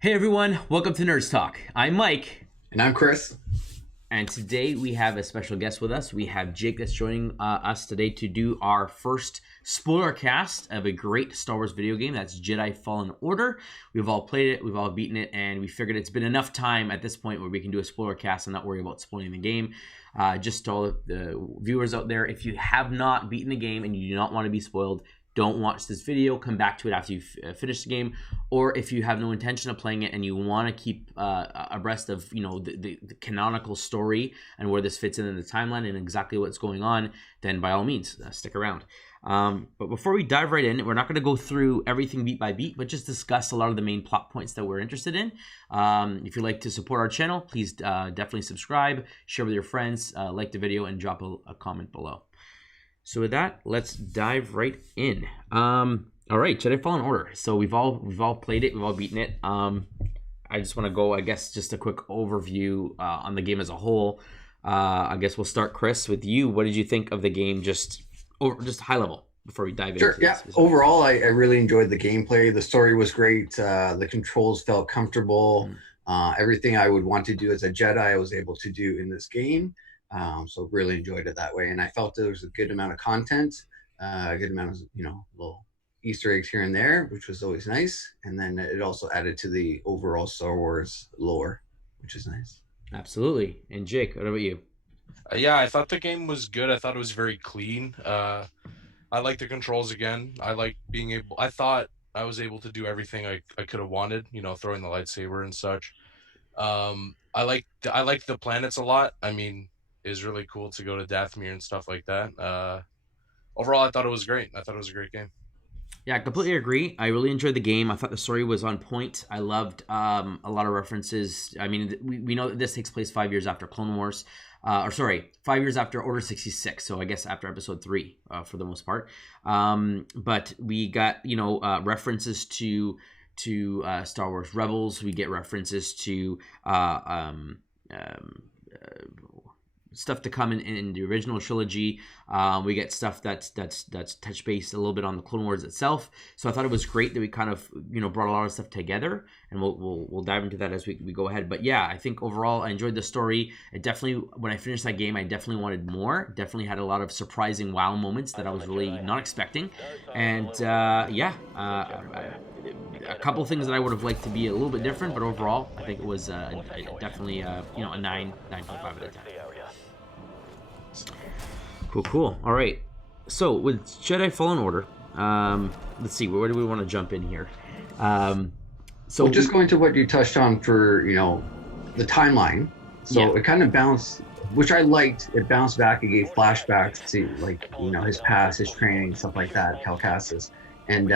Hey everyone, welcome to Nerds Talk. I'm Mike. And I'm Chris. And today we have a special guest with us. We have Jake that's joining us today to do our first Spoilercast of a great Star Wars video game. That's Jedi Fallen Order. We've all played it, we've all beaten it, and we figured it's been enough time at this point where we can do a Spoilercast and not worry about spoiling the game. Just to all the viewers out there, if you have not beaten the game and you do not want to be spoiled, don't watch this video, come back to it after you finish the game. Or if you have no intention of playing it and you want to keep abreast of the canonical story and where this fits in the timeline and exactly what's going on, then by all means, stick around. But before we dive right in, we're not going to go through everything beat by beat, but just discuss a lot of the main plot points that we're interested in. If you'd like to support our channel, please definitely subscribe, share with your friends, like the video, and drop a comment below. So with that, let's dive right in. All right, Jedi Fallen Order. So we've all played it, we've all beaten it. I just want to go, I guess, just a quick overview on the game as a whole. I guess we'll start, Chris, with you. What did you think of the game, just high level, before we dive into Sure. Yeah. Overall, I really enjoyed the gameplay. The story was great. The controls felt comfortable. Everything I would want to do as a Jedi, I was able to do in this game. So really enjoyed it that way, and I felt there was a good amount of content, a good amount of little Easter eggs here and there, which was always nice. And then it also added to the overall Star Wars lore, which is nice. Absolutely. And Jake, what about you? Yeah, I thought the game was good. I thought it was very clean. I like the controls again. I thought I was able to do everything I could have wanted. Throwing the lightsaber and such. I like the planets a lot. I mean, it's really cool to go to Dathomir and stuff like that. Overall, I thought it was great. I thought it was a great game. Yeah, I completely agree. I really enjoyed the game. I thought the story was on point. I loved a lot of references. I mean, we know that this takes place 5 years after Clone Wars. 5 years after Order 66. So I guess after Episode 3 for the most part. But we got, references to Star Wars Rebels. We get references to stuff to come in the original trilogy. We get stuff that's touch base a little bit on the Clone Wars itself. So I thought it was great that we kind of brought a lot of stuff together, and we'll dive into that as we go ahead. But yeah, I think overall I enjoyed the story. It definitely, when I finished that game, I definitely wanted more. Definitely had a lot of surprising wow moments that I was really not expecting, and a couple things that I would have liked to be a little bit different, but overall I think it was definitely a 9.5 out of 10. Cool. All right. So with Jedi Fallen Order, let's see, where do we want to jump in here? Just going to what you touched on for the timeline. So it kind of bounced, which I liked. It bounced back. It gave flashbacks to his past, his training, stuff like that, Calcassus, and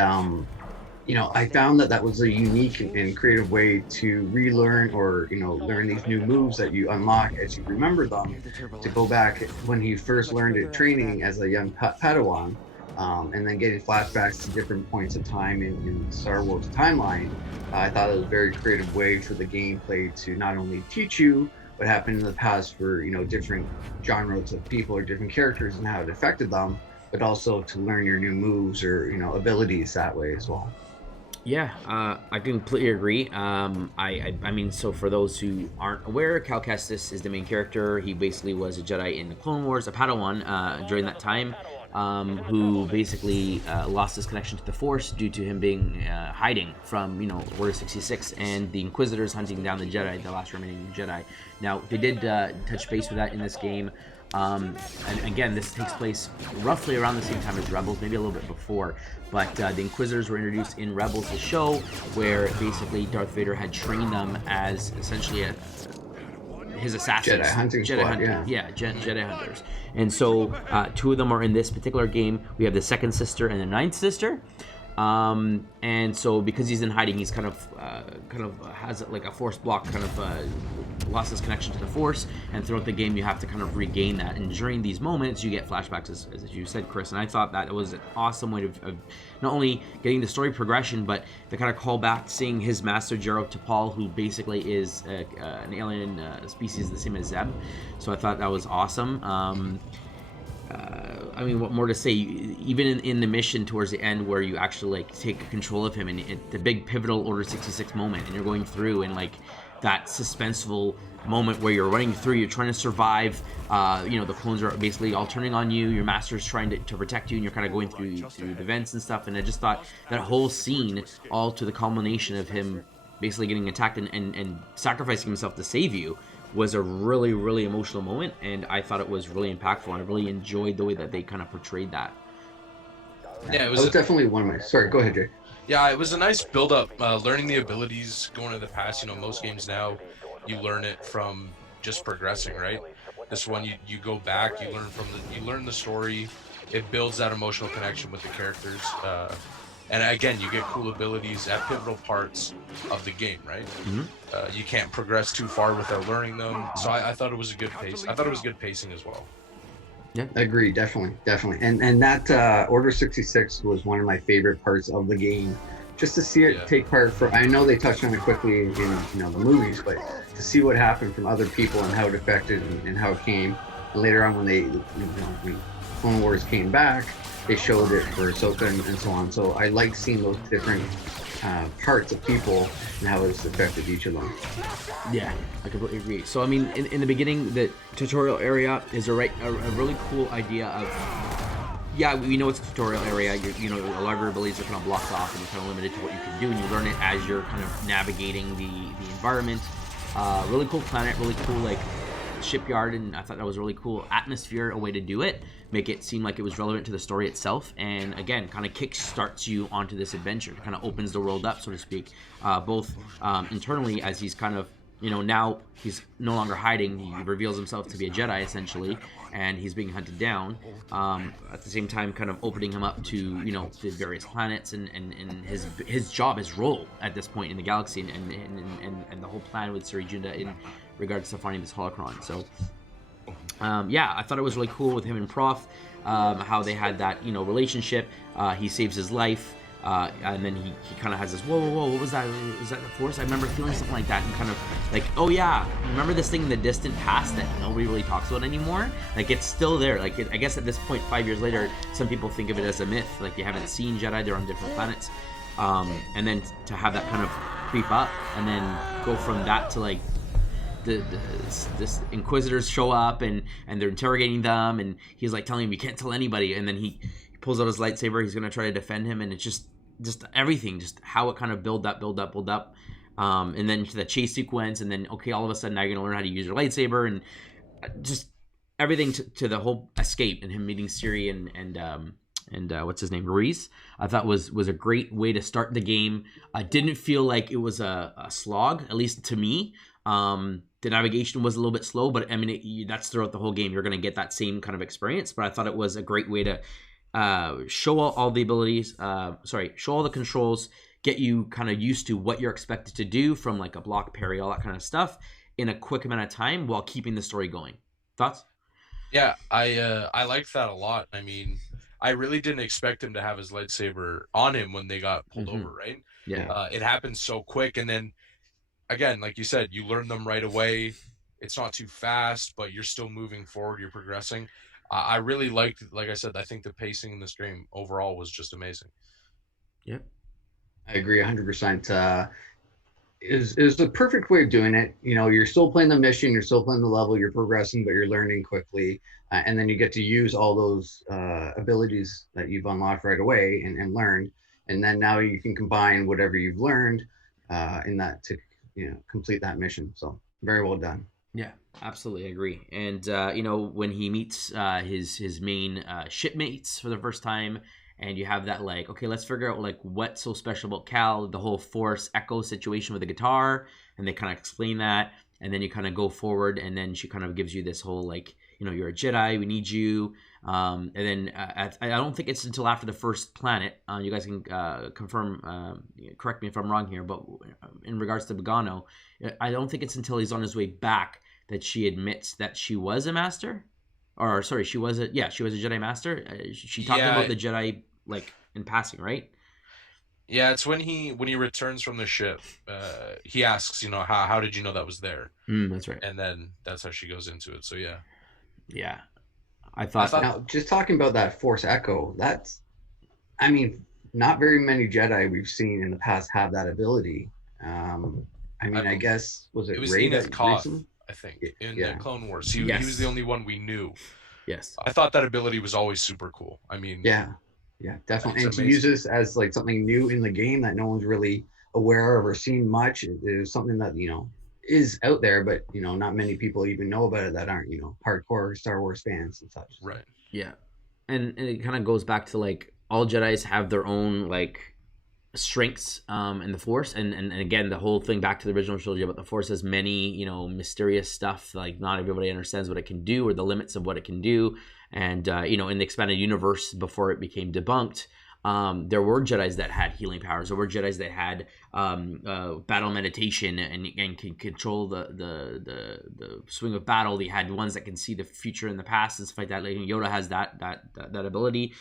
I found that was a unique and creative way to relearn or learn these new moves that you unlock as you remember them, to go back when he first learned it training as a young Padawan, and then getting flashbacks to different points of time in Star Wars timeline. I thought it was a very creative way for the gameplay to not only teach you what happened in the past for different genres of people or different characters and how it affected them, but also to learn your new moves or abilities that way as well. Yeah, I completely agree. I mean, so for those who aren't aware, Cal Kestis is the main character. He basically was a Jedi in the Clone Wars, a Padawan during that time, who basically lost his connection to the Force due to him being hiding from Order 66 and the Inquisitors hunting down the Jedi, the last remaining Jedi. Now they did touch base with that in this game. And again, this takes place roughly around the same time as Rebels, maybe a little bit before. But the Inquisitors were introduced in Rebels, the show, where basically Darth Vader had trained them as essentially his assassins. Jedi hunting squad, Jedi hunters. And so two of them are in this particular game. We have the second sister and the ninth sister. And so because he's in hiding, he's kind of has like a force block, lost his connection to the Force, and throughout the game you have to kind of regain that. And during these moments you get flashbacks, as you said, Chris, and I thought that it was an awesome way of not only getting the story progression, but the kind of call back seeing his master Jaro T'Pol, who basically is an alien species the same as Zeb. So I thought that was awesome. I mean, what more to say? Even in the mission towards the end, where you actually like take control of him, and the big pivotal Order 66 moment, and you're going through, and like that suspenseful moment where you're running through, you're trying to survive. The clones are basically all turning on you. Your master's trying to protect you, and you're kind of going through the vents and stuff. And I just thought that whole scene, all to the culmination of him basically getting attacked and sacrificing himself to save you, was a really, really emotional moment, and I thought it was really impactful, and I really enjoyed the way that they kind of portrayed that. Yeah, it was definitely one of my... Sorry, go ahead, Jay. Yeah, it was a nice build-up, learning the abilities, going to the past. Most games now, you learn it from just progressing, right? This one, you go back, you learn the story. It builds that emotional connection with the characters. And again, you get cool abilities at pivotal parts of the game, right? Mm-hmm. You can't progress too far without learning them. So I thought it was a good pace. I thought it was good pacing as well. Yeah, I agree, definitely. And that Order 66 was one of my favorite parts of the game. Just to see it take part from... I know they touched on it quickly in the movies, but to see what happened from other people and how it affected and how it came. And later on, when Clone Wars came back, they showed it for Ahsoka and so on. So I like seeing those different parts of people and how it's affected each of them. Yeah, I completely agree. So I mean, in the beginning, the tutorial area is a really cool idea of... Yeah, we know it's a tutorial area. A lot of your abilities are kind of blocked off, and you're kind of limited to what you can do, and you learn it as you're kind of navigating the environment. Really cool planet, really cool like shipyard, and I thought that was really cool atmosphere, a way to do it, make it seem like it was relevant to the story itself, and again, kind of kick starts you onto this adventure, kind of opens the world up, so to speak, both internally as he's kind of, now he's no longer hiding. He reveals himself to be a Jedi essentially, and he's being hunted down. At the same time, kind of opening him up to the various planets and his job, his role at this point in the galaxy, and the whole plan with Siri Junda in regards to finding this holocron. So I thought it was really cool with him and Prof, how they had that relationship. He saves his life. And then he kind of has this, whoa, what was that? Was that the Force? I remember feeling something like that, and kind of like, oh yeah, remember this thing in the distant past that nobody really talks about anymore? Like, it's still there. Like, I guess at this point, 5 years later, some people think of it as a myth. Like, they haven't seen Jedi, they're on different planets. And then to have that kind of creep up, and then go from that to like, this Inquisitors show up, and they're interrogating them, and he's like telling him, you can't tell anybody, and then he pulls out his lightsaber, he's going to try to defend him, and it's just everything, just how it kind of build up, and then to the chase sequence, and then okay, all of a sudden now you're going to learn how to use your lightsaber, and just everything to the whole escape, and him meeting Siri and what's his name, Reese, I thought was a great way to start the game. I didn't feel like it was a slog, at least to me. The navigation was a little bit slow, but I mean, that's throughout the whole game. You're going to get that same kind of experience, but I thought it was a great way to show all the abilities, show all the controls, get you kind of used to what you're expected to do from like a block parry, all that kind of stuff in a quick amount of time while keeping the story going. Thoughts? Yeah, I liked that a lot. I mean, I really didn't expect him to have his lightsaber on him when they got pulled over, right? Yeah. It happened so quick, and then again, like you said, you learn them right away. It's not too fast, but you're still moving forward, you're progressing. I really liked, like I said, I think the pacing in this game overall was just amazing. Yep. I agree 100%. Is the perfect way of doing it. You're still playing the mission, you're still playing the level, you're progressing, but you're learning quickly. And then you get to use all those abilities that you've unlocked right away and learned. And then now you can combine whatever you've learned in that to complete that mission. So very well done. Yeah, absolutely agree. And when he meets his main shipmates for the first time, and you have that like, okay, let's figure out like what's so special about Cal, the whole Force Echo situation with the guitar, and they kind of explain that, and then you kind of go forward, and then she kind of gives you this whole like, you're a Jedi, we need you, and then I don't think it's until after the first planet, you guys can confirm, correct me if I'm wrong here, but in regards to Bogano, I don't think it's until he's on his way back that she admits that she was a master, or sorry, she was a Jedi master. She talked about the Jedi like in passing, right? Yeah, it's when he returns from the ship, he asks, how did you know that was there? That's right. And then that's how she goes into it. So yeah. I I thought thought Now, just talking about that Force Echo, I mean, not very many Jedi we've seen in the past have that ability. Um, I I mean, I bel guess was it it was Ray Eneth that Koth, recently? I think, in the Yeah, Clone Wars. He was the yes, only one we knew. yes. I thought that ability was always super cool. I mean, yeah, yeah, definitely. it's And to use amazing. this as like something new in the game that no one's really aware of or seen much is something that is out there, but not many people even know about it that aren't hardcore Star Wars fans and such. So. Right. Yeah, and it kind of goes back to like all Jedi's have their own like strengths in the Force, and again the whole thing back to the original trilogy about the Force has many mysterious stuff, like not everybody understands what it can do or the limits of what it can do, and in the expanded universe before it became debunked. There were Jedi's that had healing powers. There were Jedi's that had battle meditation and can control the swing of battle. They had ones that can see the future and the past and stuff like that. Like Yoda has that ability.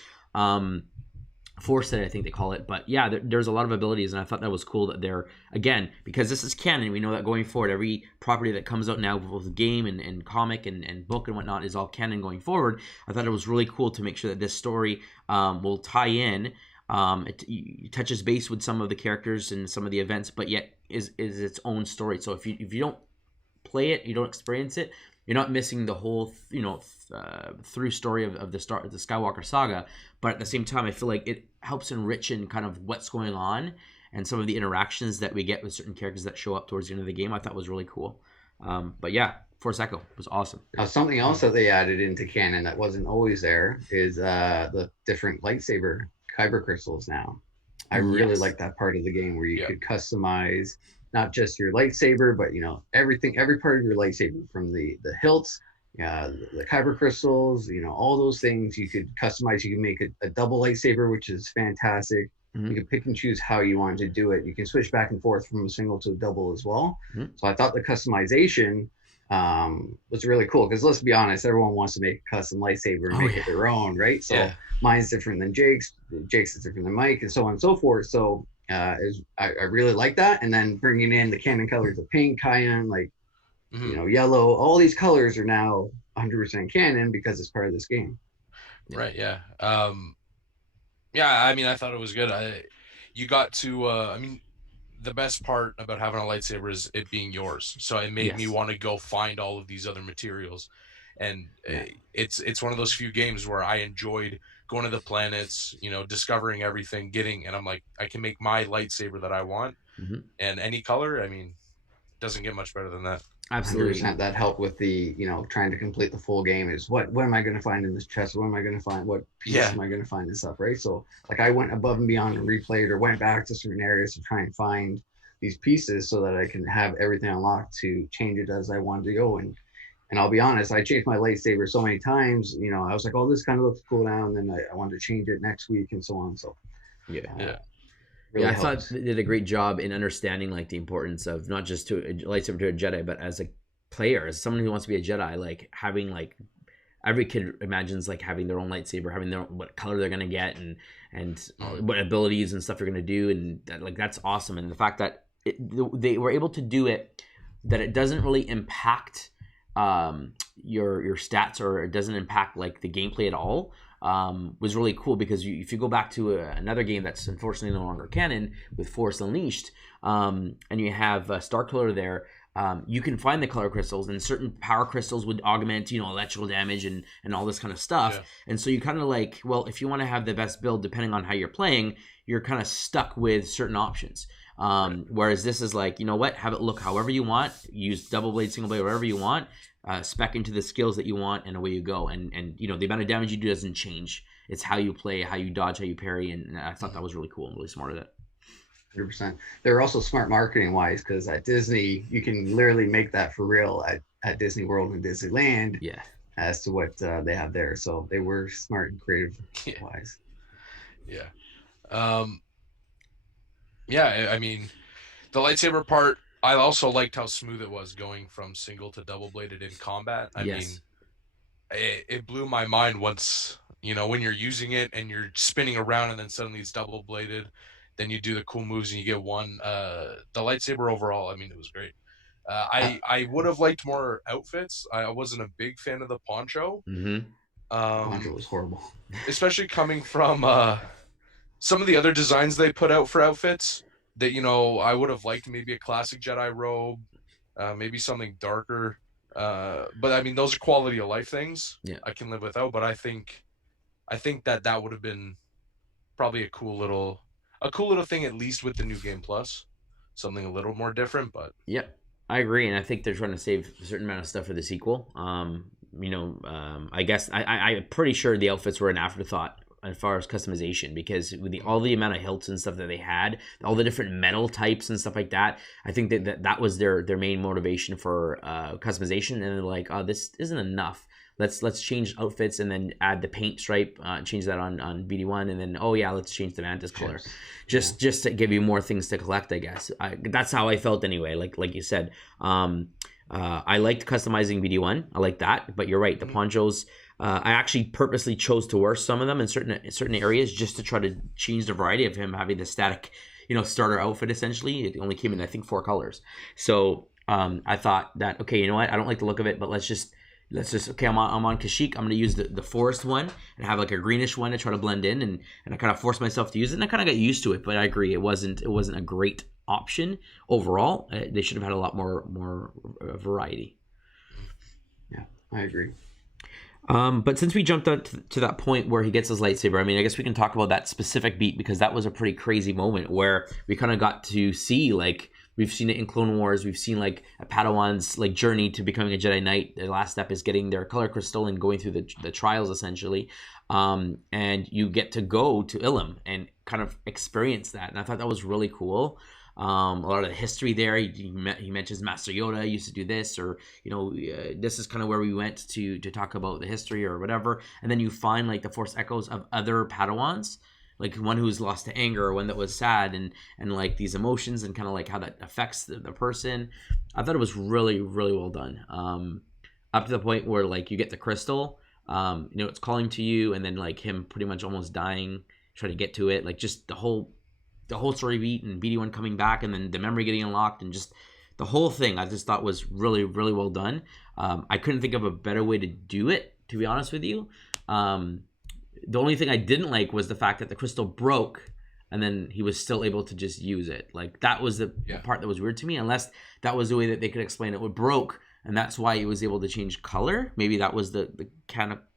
Foresight, I think they call it. But yeah, there's a lot of abilities, and I thought that was cool that they're, again, because this is canon. We know that going forward, every property that comes out now, both game and comic and book and whatnot, is all canon going forward. I thought it was really cool to make sure that this story will tie in. It touches base with some of the characters and some of the events, but yet is its own story. So if you don't play it, you don't experience it, you're not missing the whole through story of the Skywalker saga. But at the same time, I feel like it helps enrich in kind of what's going on and some of the interactions that we get with certain characters that show up towards the end of the game. I thought was really cool. But yeah, Force Echo was awesome. Now, something else Mm. that they added into canon that wasn't always there is the different lightsaber kyber crystals now. I really Yes. like that part of the game where you Yeah. could customize not just your lightsaber, but everything, every part of your lightsaber, from the hilts, the kyber crystals, all those things you could customize. You can make a double lightsaber, which is fantastic. You Mm-hmm. can pick and choose how you want to do it. You can switch back and forth from a single to a double as well. Mm-hmm. So I thought the customization was really cool because let's be honest, everyone wants to make a custom lightsaber and Oh make yeah. it their own, right? So Yeah. mine's different than Jake's is different than Mike, and so on and so forth. So I really like that. And then bringing in the canon colors of pink, cayenne, like Hmm. yellow, all these colors are now 100% canon because it's part of this game. Yeah. Right. Yeah. Yeah. I mean, I thought it was good. You got to. I mean, the best part about having a lightsaber is it being yours. So it made me Yes. want to go find all of these other materials, and Yeah, it's one of those few games where I enjoyed going to the planets, discovering everything, and I'm like, I can make my lightsaber that I want, Mm-hmm. and any color. I mean, doesn't get much better than that. Absolutely. 100%. That helped with the trying to complete the full game. Is what am I going to find in this chest? What am I going to find? What piece Yeah. am I going to find and stuff, right? So like I went above and beyond and replayed or went back to certain areas to try and find these pieces so that I can have everything unlocked to change it as I wanted to go. And I'll be honest, I changed my lightsaber so many times. I was like, oh, this kind of looks cool now, and then I wanted to change it next week and so on. So Yeah. uh, Yeah. Yeah, really I thought helps. they did a great job in understanding like the importance of not just to a lightsaber to a Jedi, but as a player, as someone who wants to be a Jedi, like having like every kid imagines like having their own lightsaber, having their what color they're gonna get, and Mhm. what abilities and stuff they're gonna do, and that, like that's awesome. And the fact that they were able to do it, that it doesn't really impact your stats, or it doesn't impact like the gameplay at all, was really cool. Because if you go back to another game that's unfortunately no longer canon with Force Unleashed, and you have Starkiller there, you can find the color crystals, and certain power crystals would augment, electrical damage and all this kind of stuff. Yeah. And so you kind of like, well, if you want to have the best build, depending on how you're playing, you're kind of stuck with certain options. Right. Whereas this is like, you know what, have it look however you want, use double blade, single blade, whatever you want, spec into the skills that you want, and away you go. And the amount of damage you do doesn't change. It's how you play, how you dodge, how you parry, and I thought that was really cool and really smart of it. 100%. They're also smart marketing wise because at Disney, you can literally make that for real at Disney World and Disneyland Yeah. as to what they have there. So they were smart and creative Yeah. wise. Yeah. Um, yeah. I mean, the lightsaber part, I also liked how smooth it was going from single to double bladed in combat. I Yes. mean, it blew my mind once, when you're using it and you're spinning around and then suddenly it's double bladed, then you do the cool moves and you get one. The lightsaber overall, I mean, it was great. I, I would have liked more outfits. I wasn't a big fan of the poncho. Mm-hmm. Poncho was horrible. Especially coming from some of the other designs they put out for outfits that, I would have liked maybe a classic Jedi robe, maybe something darker. But I mean, those are quality of life things. Yeah. I can live without, but I think that would have been probably a cool little thing, at least with the new game plus, something a little more different. But Yep, I agree, and I think they're trying to save a certain amount of stuff for the sequel. I guess I'm pretty sure the outfits were an afterthought as far as customization, because with all the amount of hilts and stuff that they had, all the different metal types and stuff like that, I think that was their main motivation for customization. And they're like, oh, this isn't enough. Let's change outfits and then add the paint stripe, change that on BD1, and then let's change the mantis color, just to give you more things to collect. I guess that's how I felt anyway. Like you said, I liked customizing BD1. I like that, but you're right. The ponchos, I actually purposely chose to wear some of them in certain areas just to try to change the variety of him having the static, starter outfit. Essentially, it only came in, I think, 4 colors. So I thought that, okay, you know what? I don't like the look of it, but let's just okay, I'm on Kashyyyk. I'm gonna use the forest one and have like a greenish one to try to blend in, and I kind of forced myself to use it, and I kind of got used to it. But I agree, it wasn't a great option overall. They should have had a lot more variety. Yeah, I agree. But since we jumped up to that point where he gets his lightsaber, I mean, I guess we can talk about that specific beat, because that was a pretty crazy moment where we kind of got to see, like, we've seen it in Clone Wars. We've seen like a Padawan's like journey to becoming a Jedi Knight. The last step is getting their color crystal and going through the trials, essentially. And you get to go to Ilum and kind of experience that. And I thought that was really cool. A lot of the history there. He mentions Master Yoda used to do this, or this is kind of where we went to talk about the history or whatever. And then you find like the Force echoes of other Padawans, like one who's lost to anger, or one that was sad, and like these emotions and kind of like how that affects the person. I thought it was really, really well done. Up to the point where like you get the crystal, it's calling to you, and then like him pretty much almost dying, trying to get to it, like just the whole story beat, and BD1 coming back, and then the memory getting unlocked, and just the whole thing I just thought was really, really well done. I couldn't think of a better way to do it, to be honest with you. The only thing I didn't like was the fact that the crystal broke and then he was still able to just use it. Like, that was the part that was weird to me, unless that was the way that they could explain it. It broke, and that's why it was able to change color. Maybe that was the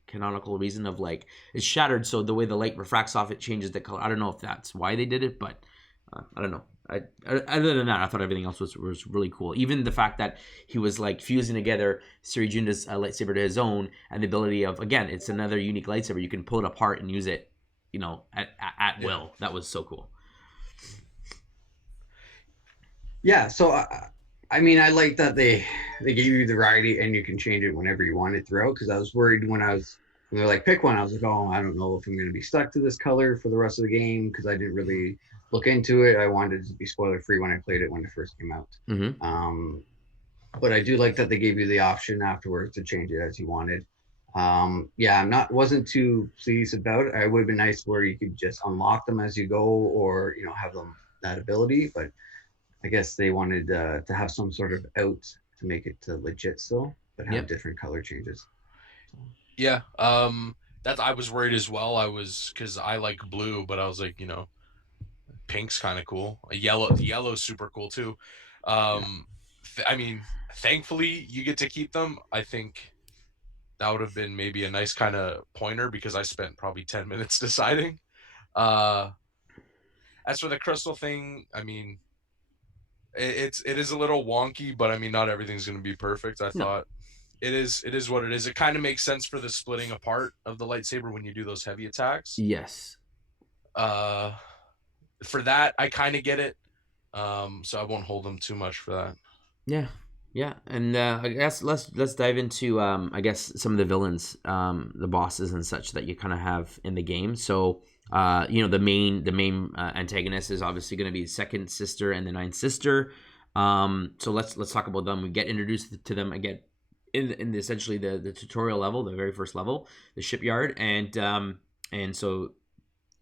canonical reason of, like, it's shattered, so the way the light refracts off it changes the color. I don't know if that's why they did it, but I don't know. Other than that, I thought everything else was really cool. Even the fact that he was like fusing together Siri Junda's lightsaber to his own, and the ability of, again, it's another unique lightsaber. You can pull it apart and use it, at will. That was so cool. Yeah. So I mean, I like that they gave you the variety and you can change it whenever you want it throughout. Because I was worried when they're like, pick one. I was like, oh, I don't know if I'm going to be stuck to this color for the rest of the game, because I didn't really look into it. I wanted it to be spoiler free when I played it when it first came out. Mm-hmm. But I do like that they gave you the option afterwards to change it as you wanted. Wasn't too pleased about it. It would have been nice where you could just unlock them as you go, or have them that ability. But I guess they wanted to have some sort of out to make it legit still, but have different color changes. Yeah, that I was worried as well. Because I like blue, but I was like, pink's kind of cool. Yellow's super cool too. I mean, thankfully you get to keep them. I think that would have been maybe a nice kind of pointer, because I spent probably 10 minutes deciding. As for the crystal thing, I mean, it is a little wonky, but I mean, not everything's going to be perfect. I thought it is what it is. It kind of makes sense for the splitting apart of the lightsaber when you do those heavy attacks. Yes. For that, I kind of get it. So I won't hold them too much for that. Yeah, and I guess let's dive into I guess some of the villains, the bosses and such that you kind of have in the game. So the main antagonist is obviously going to be the second sister and the ninth sister. So let's talk about them. We get introduced to them again in essentially the tutorial level, the very first level, the shipyard, and so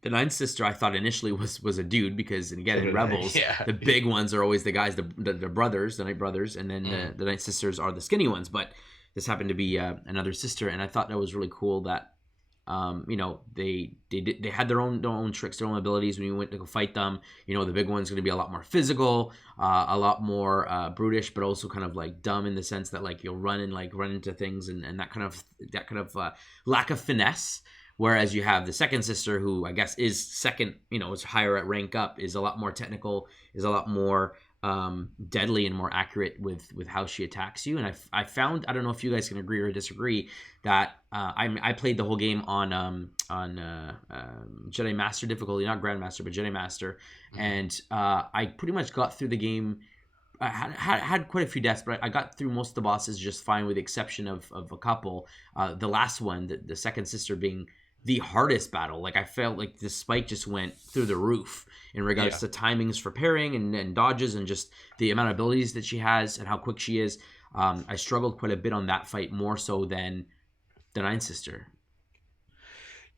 the ninth sister, I thought initially was a dude, because again in Rebels, the big ones are always the guys, the brothers, the Night brothers, and then the ninth sisters are the skinny ones. But this happened to be another sister, and I thought that was really cool that You know, they had their own tricks, their own abilities. When you went to go fight them, you know, the big one's going to be a lot more physical, a lot more brutish, but also kind of like dumb in the sense that like you'll run into things and that kind of lack of finesse. Whereas you have the second sister, who I guess is second, you know, is higher at rank up, is a lot more technical, is a lot more deadly and more accurate with how she attacks you. And I found, I don't know if you guys can agree or disagree, that I played the whole game on Jedi Master difficulty, not Grandmaster, but Jedi Master, and I pretty much got through the game. I had quite a few deaths, but I got through most of the bosses just fine, with the exception of a couple. The last one, the second sister, being the hardest battle. Like, I felt like the spike just went through the roof in regards to timings for parrying and dodges, and just the amount of abilities that she has and how quick she is. I struggled quite a bit on that fight, more so than the Ninth Sister.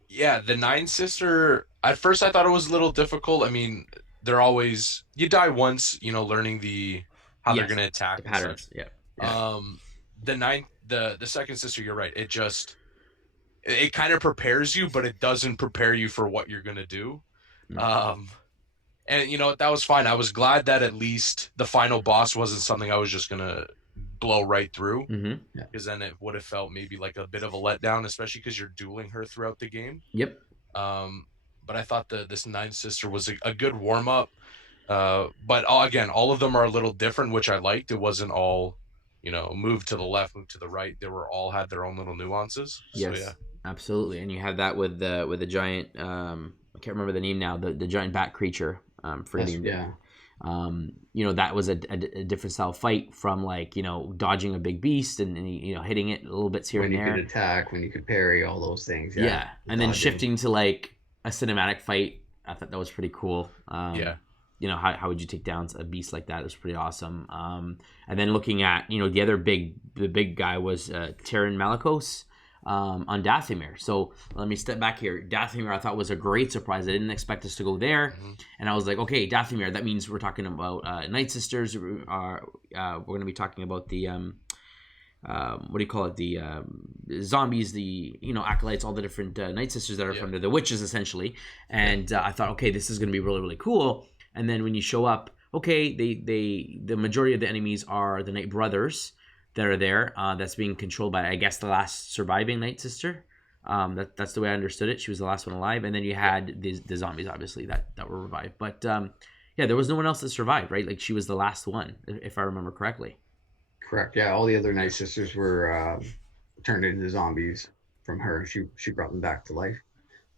Yeah, the Nine Sister, at first I thought it was a little difficult. I mean, they're always, you die once, you know, learning how they're gonna attack, the patterns. Yeah. The second sister, you're right. It kind of prepares you, but it doesn't prepare you for what you're gonna do. And you know, that was fine. I was glad that at least the final boss wasn't something I was just gonna blow right through, because then it would have felt maybe like a bit of a letdown, especially because you're dueling her throughout the game. Yep. But I thought this Ninth Sister was a good warm up. But again, all of them are a little different, which I liked. It wasn't all, you know, move to the left, move to the right. They were all had their own little nuances. Yes, so, yeah. Absolutely. And you have that with the giant. I can't remember the name now. The giant bat creature. You know, that was a different style fight from, like, you know, dodging a big beast and you know, hitting it a little bits here when and there. When you could attack, when you could parry, all those things. Yeah. And then shifting to like a cinematic fight, I thought that was pretty cool. You know, how would you take down a beast like that? It was pretty awesome. And then looking at, you know, the big guy was Terran Malicos on Dathomir. So let me step back here. Dathomir, I thought, was a great surprise. I didn't expect us to go there. And I was like, okay, Dathomir, that means we're talking about Night Sisters. We're going to be talking about the what do you call it, the zombies, the, you know, acolytes, all the different Night Sisters that are from there, the witches essentially. And I thought, okay, this is going to be really, really cool. And then when you show up, okay, the majority of the enemies are the Night Brothers that are there, that's being controlled by, I guess, the last surviving Night Sister. That's the way I understood it. She was the last one alive. And then you had the zombies, obviously, that were revived. But yeah, there was no one else that survived, right? Like, she was the last one, if I remember correctly. Correct. Yeah, all the other Night Sisters were turned into zombies from her. She brought them back to life.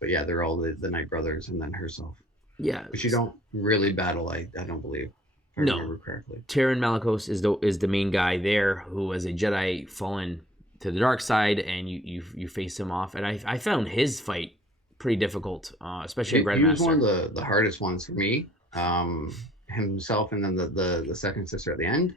But yeah, they're all the Night Brothers and then herself. Yeah. But you don't really battle, I don't believe. If I remember correctly. Terran Malicos is the main guy there, who was a Jedi fallen to the dark side, and you face him off. And I found his fight pretty difficult, especially in Grandmaster. He was one of the hardest ones for me. Himself and then the second sister at the end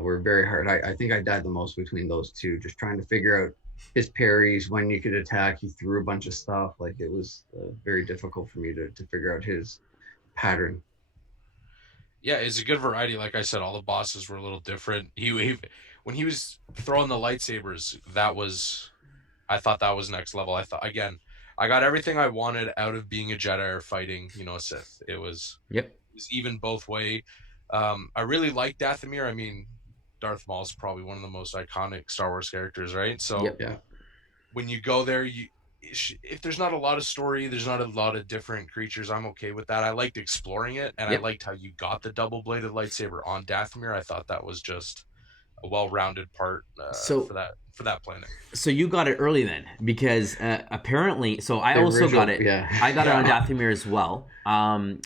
were very hard. I think I died the most between those two, just trying to figure out his parries, when you could attack. He threw a bunch of stuff. Like, it was very difficult for me to figure out his pattern. Yeah, it's a good variety. Like I said, all the bosses were a little different. He when he was throwing the lightsabers, I thought that was next level. I thought, again, I got everything I wanted out of being a Jedi or fighting, you know, a Sith. It was even both way. I really like Dathomir. I mean, Darth Maul is probably one of the most iconic Star Wars characters, right? So when you go there, if there's not a lot of story, there's not a lot of different creatures, I'm okay with that. I liked exploring it, and I liked how you got the double-bladed lightsaber on Dathomir. I thought that was just a well-rounded part for that planet. So you got it early then, because apparently, so I also got it. I got it on Dathomir as well,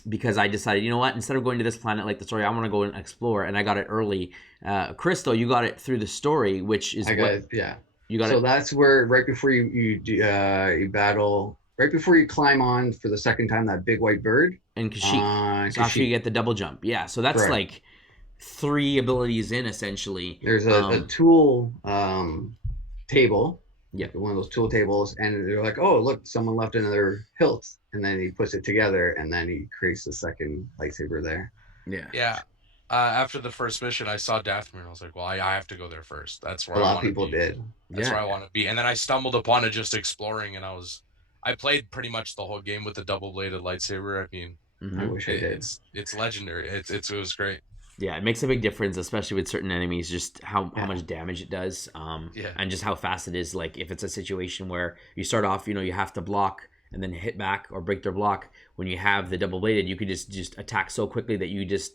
because I decided, you know what, instead of going to this planet like the story, I want to go and explore, and I got it early. Crystal, you got it through the story, which is you got it. So that's where, right before you battle, right before you climb on for the second time, that big white bird. And Kashyyyk. So after you get the double jump. Yeah, so that's like 3 abilities in, essentially. There's a tool table. Yeah. One of those tool tables. And they're like, oh, look, someone left another hilt. And then he puts it together, and then he creates the second lightsaber there. Yeah. After the first mission, I saw Dathomir, and I was like, well, I have to go there first. That's where A I lot of want to people be. did. That's where Yeah. I want to be. And then I stumbled upon it just exploring, and I played pretty much the whole game with the double-bladed lightsaber. I mean, I wish I did. it's legendary. It was great. Yeah, it makes a big difference, especially with certain enemies, just how much damage it does, Yeah. and just how fast it is. Like if it's a situation where you start off, you have to block and then hit back or break their block. When you have the double bladed, you could just attack so quickly that you just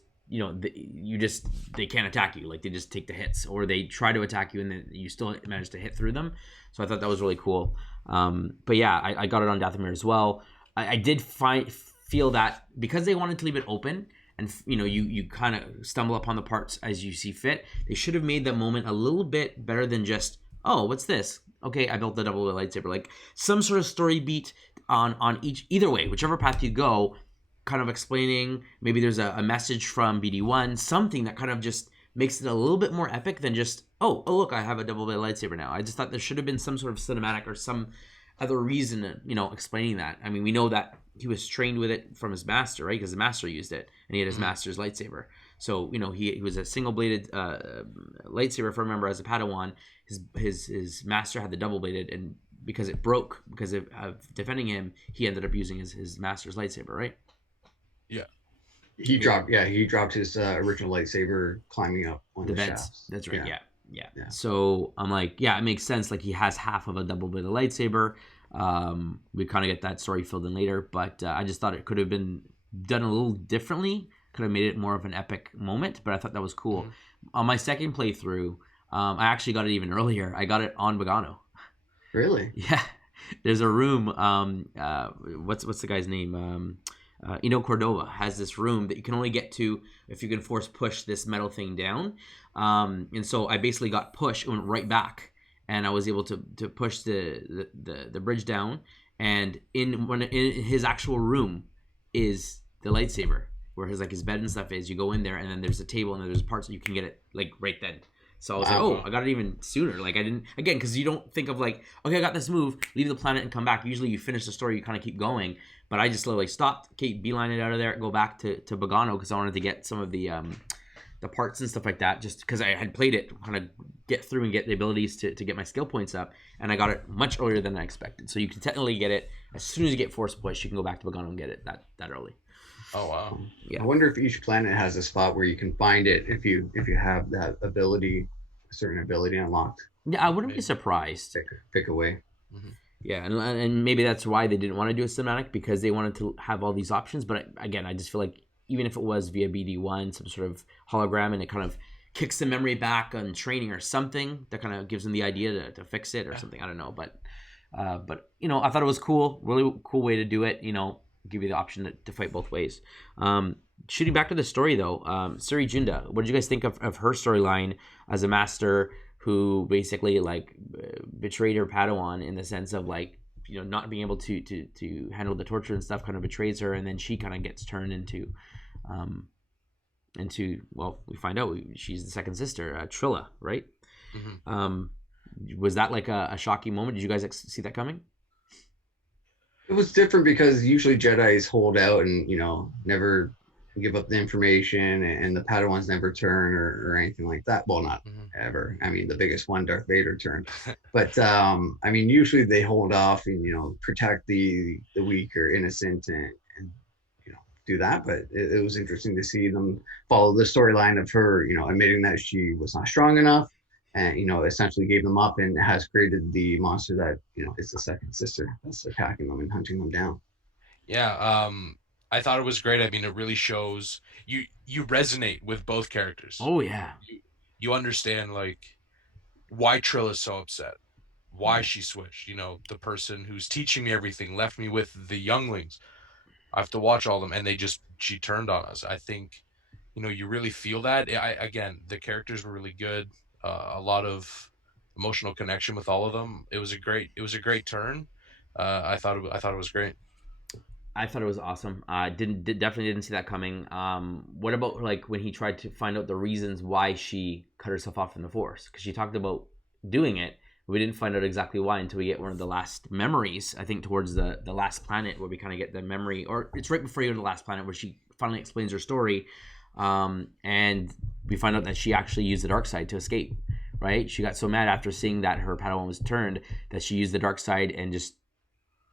they can't attack you. Like they just take the hits, or they try to attack you and then you still manage to hit through them. So I thought that was really cool. But yeah, I got it on Dathomir as well. I did feel that because they wanted to leave it open, and you kind of stumble upon the parts as you see fit, they should have made that moment a little bit better than just, oh, what's this? Okay, I built the double lightsaber. Like some sort of story beat on either way, whichever path you go, kind of explaining, maybe there's a message from BD1, something that kind of just makes it a little bit more epic than just, oh look, I have a double-bladed lightsaber now. I just thought there should have been some sort of cinematic or some other reason, explaining that. I mean, we know that he was trained with it from his master, right? Because the master used it, and he had his master's lightsaber. So, he was a single-bladed lightsaber, if I remember, as a Padawan. His master had the double-bladed, and because it broke, because of defending him, he ended up using his master's lightsaber, right? Yeah. He dropped his original lightsaber climbing up one of the vents. shafts. That's right. Yeah. So I'm like, yeah, it makes sense. Like he has half of a double-bladed lightsaber. We kind of get that story filled in later, but I just thought it could have been done a little differently. Could have made it more of an epic moment, but I thought that was cool. Mm-hmm. On my second playthrough, I actually got it even earlier. I got it on Bogano. Really? Yeah. There's a room. What's the guy's name? Eno Cordova has this room that you can only get to if you can force push this metal thing down. And so I basically got pushed and went right back, and I was able to push the bridge down. And in his actual room is the lightsaber, where his bed and stuff is. You go in there, and then there's a table, and then there's parts that you can get it like right then. So I was like, oh, I got it even sooner. Like I didn't, again, because you don't think of like, okay, I got this move, leave the planet and come back. Usually you finish the story, you kind of keep going. But I just literally stopped, beeline it out of there, go back to Bogano because I wanted to get some of the parts and stuff like that, just because I had played it, kind of get through and get the abilities to get my skill points up. And I got it much earlier than I expected. So you can technically get it as soon as you get force push. You can go back to Bogano and get it that early. Oh wow! Yeah. I wonder if each planet has a spot where you can find it if you have that ability, a certain ability unlocked. Yeah, I wouldn't be surprised. Pick away. Mm-hmm. Yeah, and maybe that's why they didn't want to do a cinematic, because they wanted to have all these options. But again, I just feel like even if it was via BD1, some sort of hologram, and it kind of kicks the memory back on training or something, that kind of gives them the idea to fix it or something. I don't know, but I thought it was cool, really cool way to do it. Give you the option to fight both ways. Shooting back to the story though, Suri Junda, what did you guys think of her storyline as a master who basically betrayed her Padawan, in the sense of not being able to handle the torture and stuff, kind of betrays her, and then she kind of gets turned into well, we find out she's the second sister, Trilla, right? Mm-hmm. Was that like a shocking moment? Did you guys see that coming? It was different because usually Jedis hold out and never give up the information, and the Padawans never turn or anything like that. Well, not ever. I mean, the biggest one, Darth Vader, turned. But I mean, usually they hold off and protect the weak or innocent and do that. But it was interesting to see them follow the storyline of her admitting that she was not strong enough, and essentially gave them up, and has created the monster that is the second sister that's attacking them and hunting them down. Yeah, I thought it was great. I mean, it really shows you resonate with both characters. Oh yeah, you understand why Trill is so upset, why she switched. The person who's teaching me everything left me with the younglings. I have to watch all of them, and she turned on us. I think you really feel that. Again, the characters were really good. A lot of emotional connection with all of them. It was a great turn. I thought it was great. I thought it was awesome. Definitely didn't see that coming. What about when he tried to find out the reasons why she cut herself off from the Force? Because she talked about doing it. We didn't find out exactly why until we get one of the last memories, I think, towards the last planet, where we kind of get the memory, or it's right before you go to the last planet, where she finally explains her story. And we find out that she actually used the dark side to escape. Right? She got so mad after seeing that her Padawan was turned that she used the dark side and just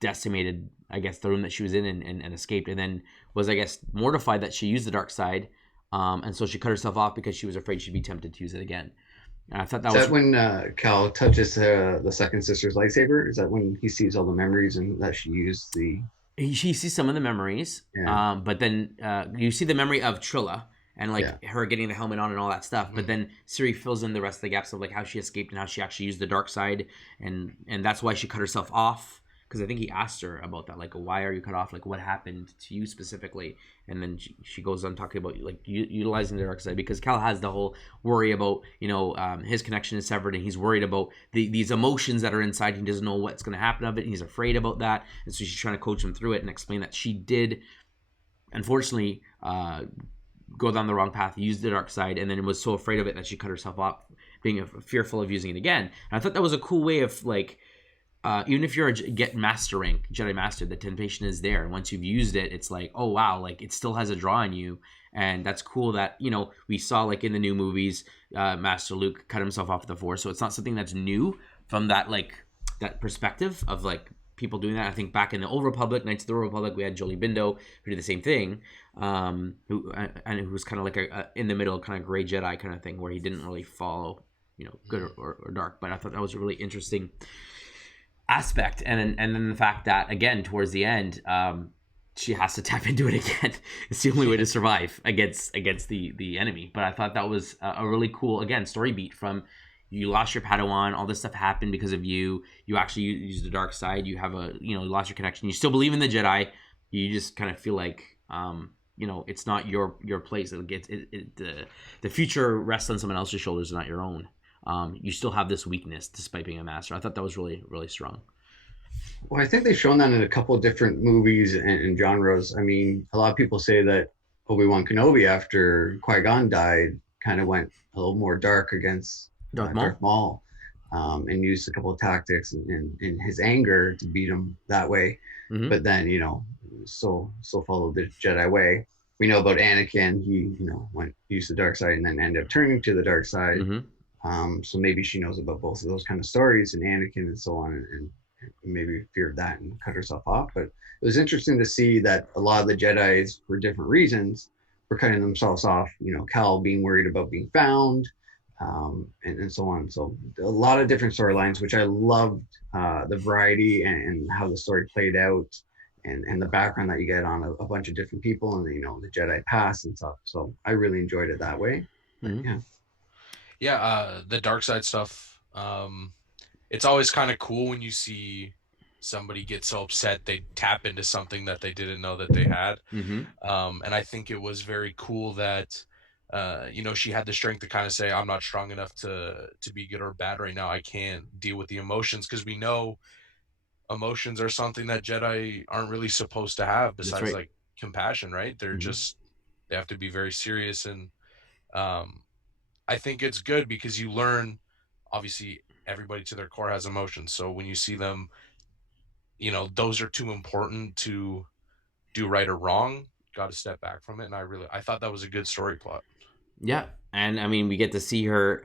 decimated, I guess, the room that she was in and escaped. And then was, I guess, mortified that she used the dark side. And so she cut herself off because she was afraid she'd be tempted to use it again. And I thought that Is was that when Cal touches the second sister's lightsaber? Is that when he sees all the memories and that she used the? She sees some of the memories, Yeah. but then you see the memory of Trilla and like Yeah. her getting the helmet on and all that stuff. But then Siri fills in the rest of the gaps of like how she escaped and how she actually used the dark side, and that's why she cut herself off. Because I think he asked her about that, like, why are you cut off? Like, what happened to you specifically? And then she goes on talking about like utilizing the dark side because Cal has the whole worry about his connection is severed and he's worried about these emotions that are inside. He doesn't know what's going to happen of it. And he's afraid about that, and so she's trying to coach him through it and explain that she did, unfortunately, go down the wrong path, use the dark side, and then was so afraid of it that she cut herself off, being fearful of using it again. And I thought that was a cool way of like. Even if you're get master rank, Jedi Master, the temptation is there. Once you've used it, it's like, oh wow, like it still has a draw on you, and that's cool. That we saw like in the new movies, Master Luke cut himself off the Force, so it's not something that's new from that perspective of like people doing that. I think back in the Old Republic, Knights of the Old Republic, we had Jolie Bindo who did the same thing, who was kind of like a in the middle kind of gray Jedi kind of thing where he didn't really follow good or dark. But I thought that was a really interesting aspect, and then the fact that again towards the end she has to tap into it again. It's the only way to survive against the enemy. But I thought that was a really cool, again, story beat from you lost your Padawan, all this stuff happened because of you actually used the dark side, you have you lost your connection, you still believe in the Jedi, you just kind of feel like it's not your place. The future rests on someone else's shoulders, not your own. You still have this weakness despite being a master. I thought that was really, really strong. Well, I think they've shown that in a couple of different movies and genres. I mean, a lot of people say that Obi-Wan Kenobi, after Qui-Gon died, kind of went a little more dark against Darth Maul, and used a couple of tactics in his anger to beat him that way. Mm-hmm. But then, so followed the Jedi way. We know about Anakin. He, used the dark side and then ended up turning to the dark side. Mm-hmm. So maybe she knows about both of those kind of stories and Anakin and so on, and maybe feared that and cut herself off. But it was interesting to see that a lot of the Jedis, for different reasons, were cutting themselves off. Cal being worried about being found, and so on. So a lot of different storylines, which I loved, the variety and how the story played out, and the background that you get on a bunch of different people, and the Jedi past and stuff. So I really enjoyed it that way. Mm-hmm. The dark side stuff. It's always kind of cool when you see somebody get so upset they tap into something that they didn't know that they had. Mm-hmm. And I think it was very cool that she had the strength to kind of say, I'm not strong enough to be good or bad right now. I can't deal with the emotions, because we know emotions are something that Jedi aren't really supposed to have besides like compassion, right? They're just, they have to be very serious. And I think it's good because you learn, obviously everybody to their core has emotions. So when you see them, those are too important to do right or wrong. Got to step back from it. And I thought that was a good story plot. Yeah. And I mean, we get to see her.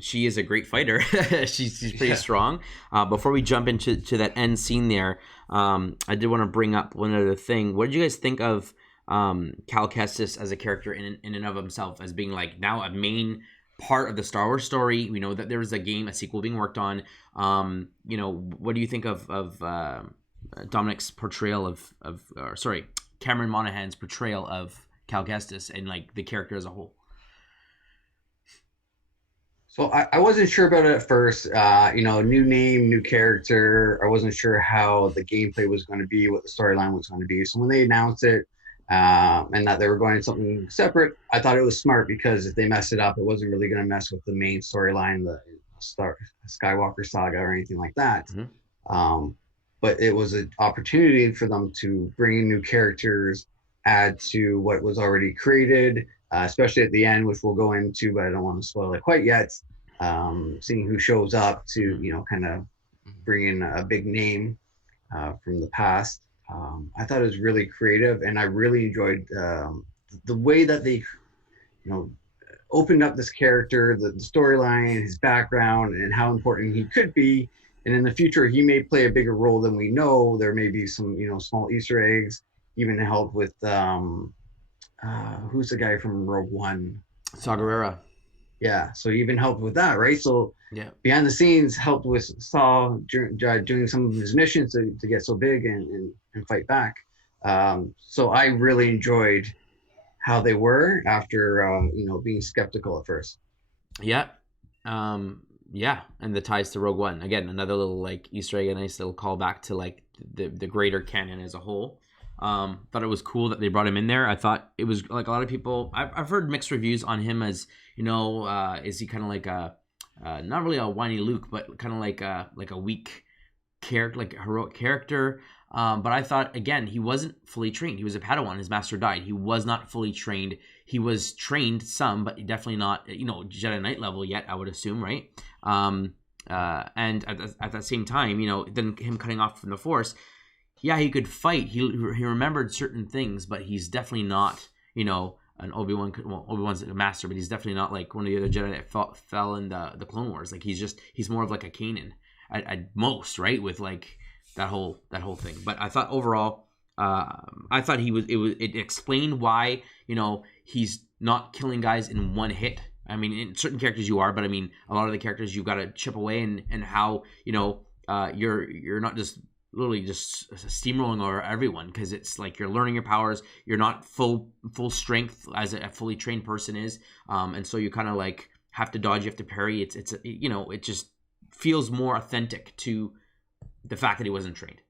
She is a great fighter. she's pretty strong. Before we jump into that end scene there, I did want to bring up one other thing. What did you guys think of Cal Kestis as a character in and of himself, as being like now a main part of the Star Wars story? We know that there was a sequel being worked on. What do you think of Dominic's portrayal Cameron Monaghan's portrayal of Cal Kestis and like the character as a whole? So I wasn't sure about it at first. New name, new character. I wasn't sure how the gameplay was going to be, what the storyline was going to be. So when they announced it, and that they were going to something separate, I thought it was smart, because if they messed it up, it wasn't really going to mess with the main storyline, the Skywalker saga or anything like that. Mm-hmm. But it was an opportunity for them to bring in new characters, add to what was already created, especially at the end, which we'll go into, but I don't want to spoil it quite yet. Seeing who shows up to, kind of bring in a big name from the past. I thought it was really creative, and I really enjoyed the way that they opened up this character, the storyline, his background, and how important he could be. And in the future, he may play a bigger role than we know. There may be some, small Easter eggs. Even help with who's the guy from Rogue One? Saw Gerrera. Yeah, so he even helped with that, right? So yeah, behind the scenes, helped with Saw doing some of his missions to get so big and fight back. So I really enjoyed how they were after being skeptical at first. Yeah. Yeah, and the ties to Rogue One. Again, another little like Easter egg, a nice little callback to like the greater canon as a whole. Thought it was cool that they brought him in there. I thought it was like a lot of people. I've heard mixed reviews on him as is he kind of like a not really a whiny Luke, but kind of like a weak character, like a heroic character. But I thought, again, he wasn't fully trained. He was a Padawan. His master died. He was not fully trained. He was trained some, but definitely not, Jedi Knight level yet, I would assume, right? And at that same time, then him cutting off from the Force, yeah, he could fight. He remembered certain things, but he's definitely not, an Obi-Wan. Well, Obi-Wan's a master, but he's definitely not like one of the other Jedi that fell in the Clone Wars. Like he's more of like a Kanan at most, right? With like that whole thing. But I thought overall, I thought it explained why he's not killing guys in one hit. I mean, in certain characters you are, but I mean a lot of the characters you've got to chip away and how you're not just literally just steamrolling over everyone, because it's like you're learning your powers. You're not full strength as a fully trained person is, and so you kind of like have to dodge, you have to parry. It's it just feels more authentic to the fact that he wasn't trained.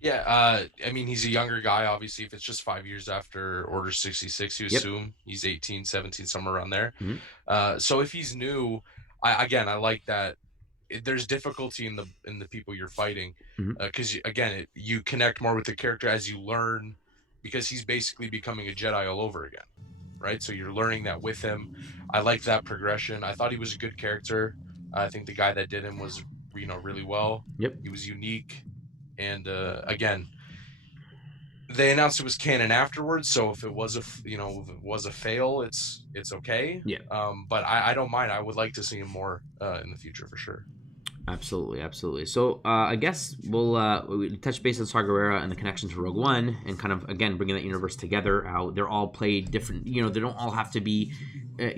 Yeah, I mean, he's a younger guy, obviously. If it's just 5 years after Order 66, you assume he's 18, 17, somewhere around there. Mm-hmm. So if he's new, I like that there's difficulty in the people you're fighting, because you connect more with the character as you learn, because he's basically becoming a Jedi all over again, right? So you're learning that with him. I liked that progression. I thought he was a good character. I think the guy that did him was really well. Yep. He was unique. And again, they announced it was canon afterwards, so if it was a fail, it's okay. Yeah. But I don't mind. I would like to see him more in the future for sure. Absolutely. So I guess we'll touch base on Saw Gerrera and the connection to Rogue One, and kind of again bringing that universe together. How they're all played different. They don't all have to be,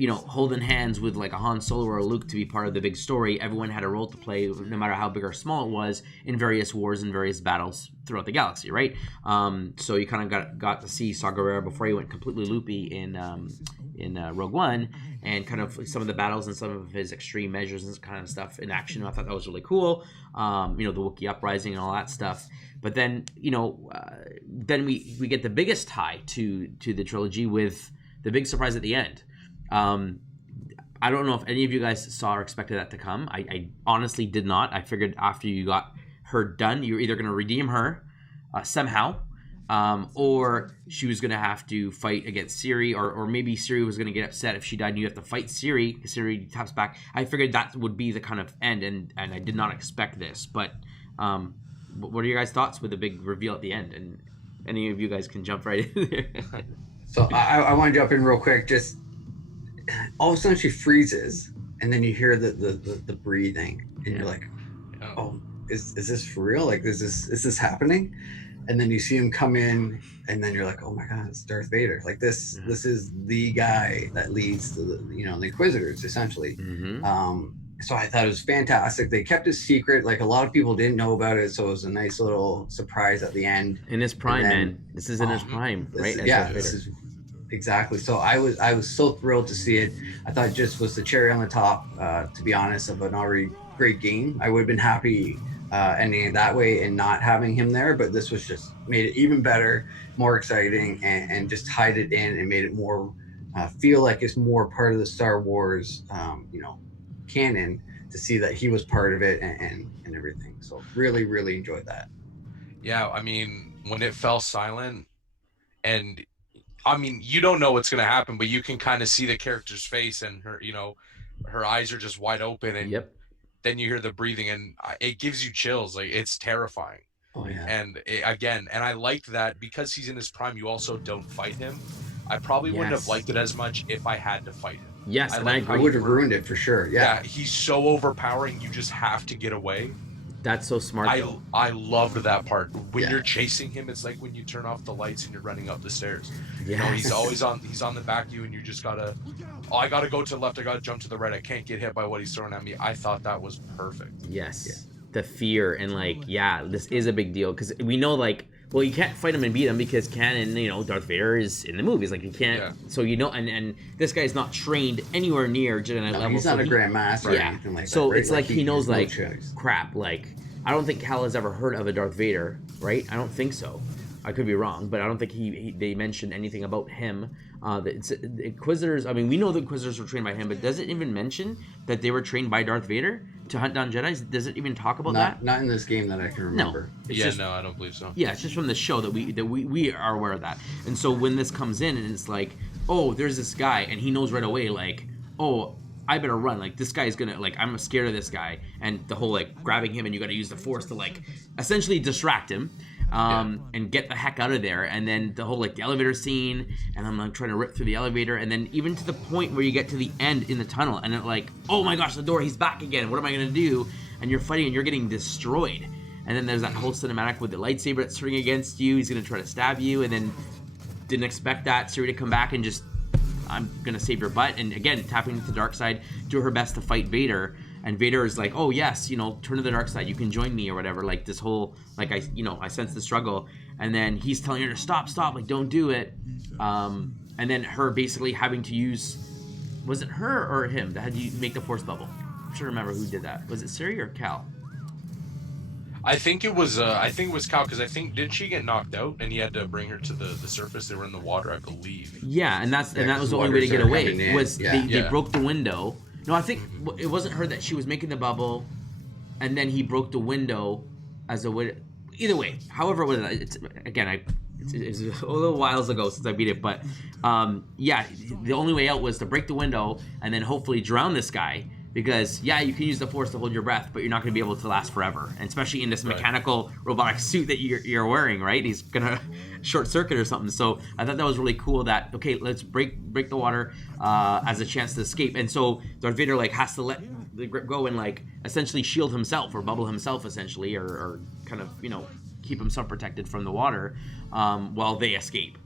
holding hands with like a Han Solo or a Luke to be part of the big story. Everyone had a role to play, no matter how big or small it was, in various wars and various battles throughout the galaxy, right? So you kind of got to see Saw Gerrera before he went completely loopy in Rogue One, and kind of some of the battles and some of his extreme measures and kind of stuff in action. I thought that was really cool. The Wookiee uprising and all that stuff. But then, then we get the biggest tie to the trilogy with the big surprise at the end. I don't know if any of you guys saw or expected that to come. I honestly did not. I figured after you got her done, you were either going to redeem her somehow, or she was going to have to fight against Siri, or maybe Siri was going to get upset if she died and you have to fight Siri because Siri taps back. I figured that would be the kind of end, and I did not expect this. But what are your guys' thoughts with the big reveal at the end? And any of you guys can jump right in there. So I want to jump in real quick. Just all of a sudden she freezes, and then you hear the breathing, and you're like, oh, is this for real? Like, is this happening? And then you see him come in, and then you're like, oh my god, it's Darth Vader. Like this is the guy that leads to the Inquisitors, essentially. So I thought it was fantastic. They kept it secret. Like, a lot of people didn't know about it, so it was a nice little surprise at the end. In his prime, man. This is in his prime, right? This is exactly. So I was so thrilled to see it. I thought it just was the cherry on the top, to be honest, of an already great game. I would have been happy ending it that way and not having him there, but this was just made it even better, more exciting, and just tied it in and made it more feel like it's more part of the Star Wars canon, to see that he was part of it and everything. So really enjoyed that. Yeah, I mean, when it fell silent, and I mean, you don't know what's going to happen, but you can kind of see the character's face, and her eyes are just wide open, and then you hear the breathing, and it gives you chills. Like, it's terrifying. Oh yeah. And I liked that because he's in his prime, you also don't fight him. I probably wouldn't have Yes. liked it as much if I had to fight him. Yes, I and I like how I agree. would you have were ruined it for sure. yeah, Yeah. he's so overpowering, you just have to get away. That's so smart though. I loved that part. When Yeah. you're chasing him, it's like when you turn off the lights and you're running up the stairs. You know, Yes. he's on the back of you and you just gotta oh, I gotta go to the left, I gotta jump to the right. I can't get hit by what he's throwing at me. I thought that was perfect. Yeah. Yes. The fear and like, yeah, this is a big deal because we know like, well, you can't fight him and beat him because canon, Darth Vader is in the movies. Like you can't. Yeah. So and this guy's not trained anywhere near Jedi Knight No, level. he's so not a grandmaster or anything like that. So Right? it's like he knows no like choice. crap. Like I don't think Cal has ever heard of a Darth Vader, right? I don't think so. I could be wrong, but I don't think they mentioned anything about him. The Inquisitors. I mean, we know the Inquisitors were trained by him, but does it even mention that they were trained by Darth Vader to hunt down Jedi's? Does it even talk about that? Not in this game that I can remember. It's Yeah, just, no, I don't believe so. yeah, it's just from the show that we are aware of that. And so when this comes in and it's like, oh, there's this guy, and he knows right away, like, oh, I better run. Like this guy is gonna like I'm scared of this guy, and the whole like grabbing him and you got to use the Force to like essentially distract him. And get the heck out of there. And then the whole like the elevator scene, and I'm like trying to rip through the elevator, and then even to the point where you get to the end in the tunnel, and it like, oh my gosh, the door, he's back again. What am I gonna do? And you're fighting, and you're getting destroyed. And then there's that whole cinematic with the lightsaber that's turning against you. He's gonna try to stab you, and then didn't expect that Siri to come back and just, I'm gonna save your butt. And again, tapping into the dark side, do her best to fight Vader. And Vader is like, oh yes, turn to the dark side, you can join me or whatever. Like this whole, like I sense the struggle, and then he's telling her to stop, like don't do it. And then her basically having to use, was it her or him that had to make the Force bubble? I'm trying to remember who did that. Was it Siri or Cal? I think it was Cal, because I think didn't she get knocked out and he had to bring her to the surface? They were in the water, I believe. Yeah, and that was the only way to get away. Was they broke the window. No, I think it wasn't her that she was making the bubble, and then he broke the window as a way. Either way, however, it's again, it's a little whiles ago since I beat it, but yeah, the only way out was to break the window and then hopefully drown this guy. Because yeah, you can use the Force to hold your breath, but you're not going to be able to last forever, and especially in this mechanical robotic suit that you're wearing, right? He's gonna short circuit or something. So I thought that was really cool. That okay, let's break the water as a chance to escape, and so Darth Vader like has to let the grip go and like essentially shield himself or bubble himself essentially, or kind of keep himself protected from the water while they escape.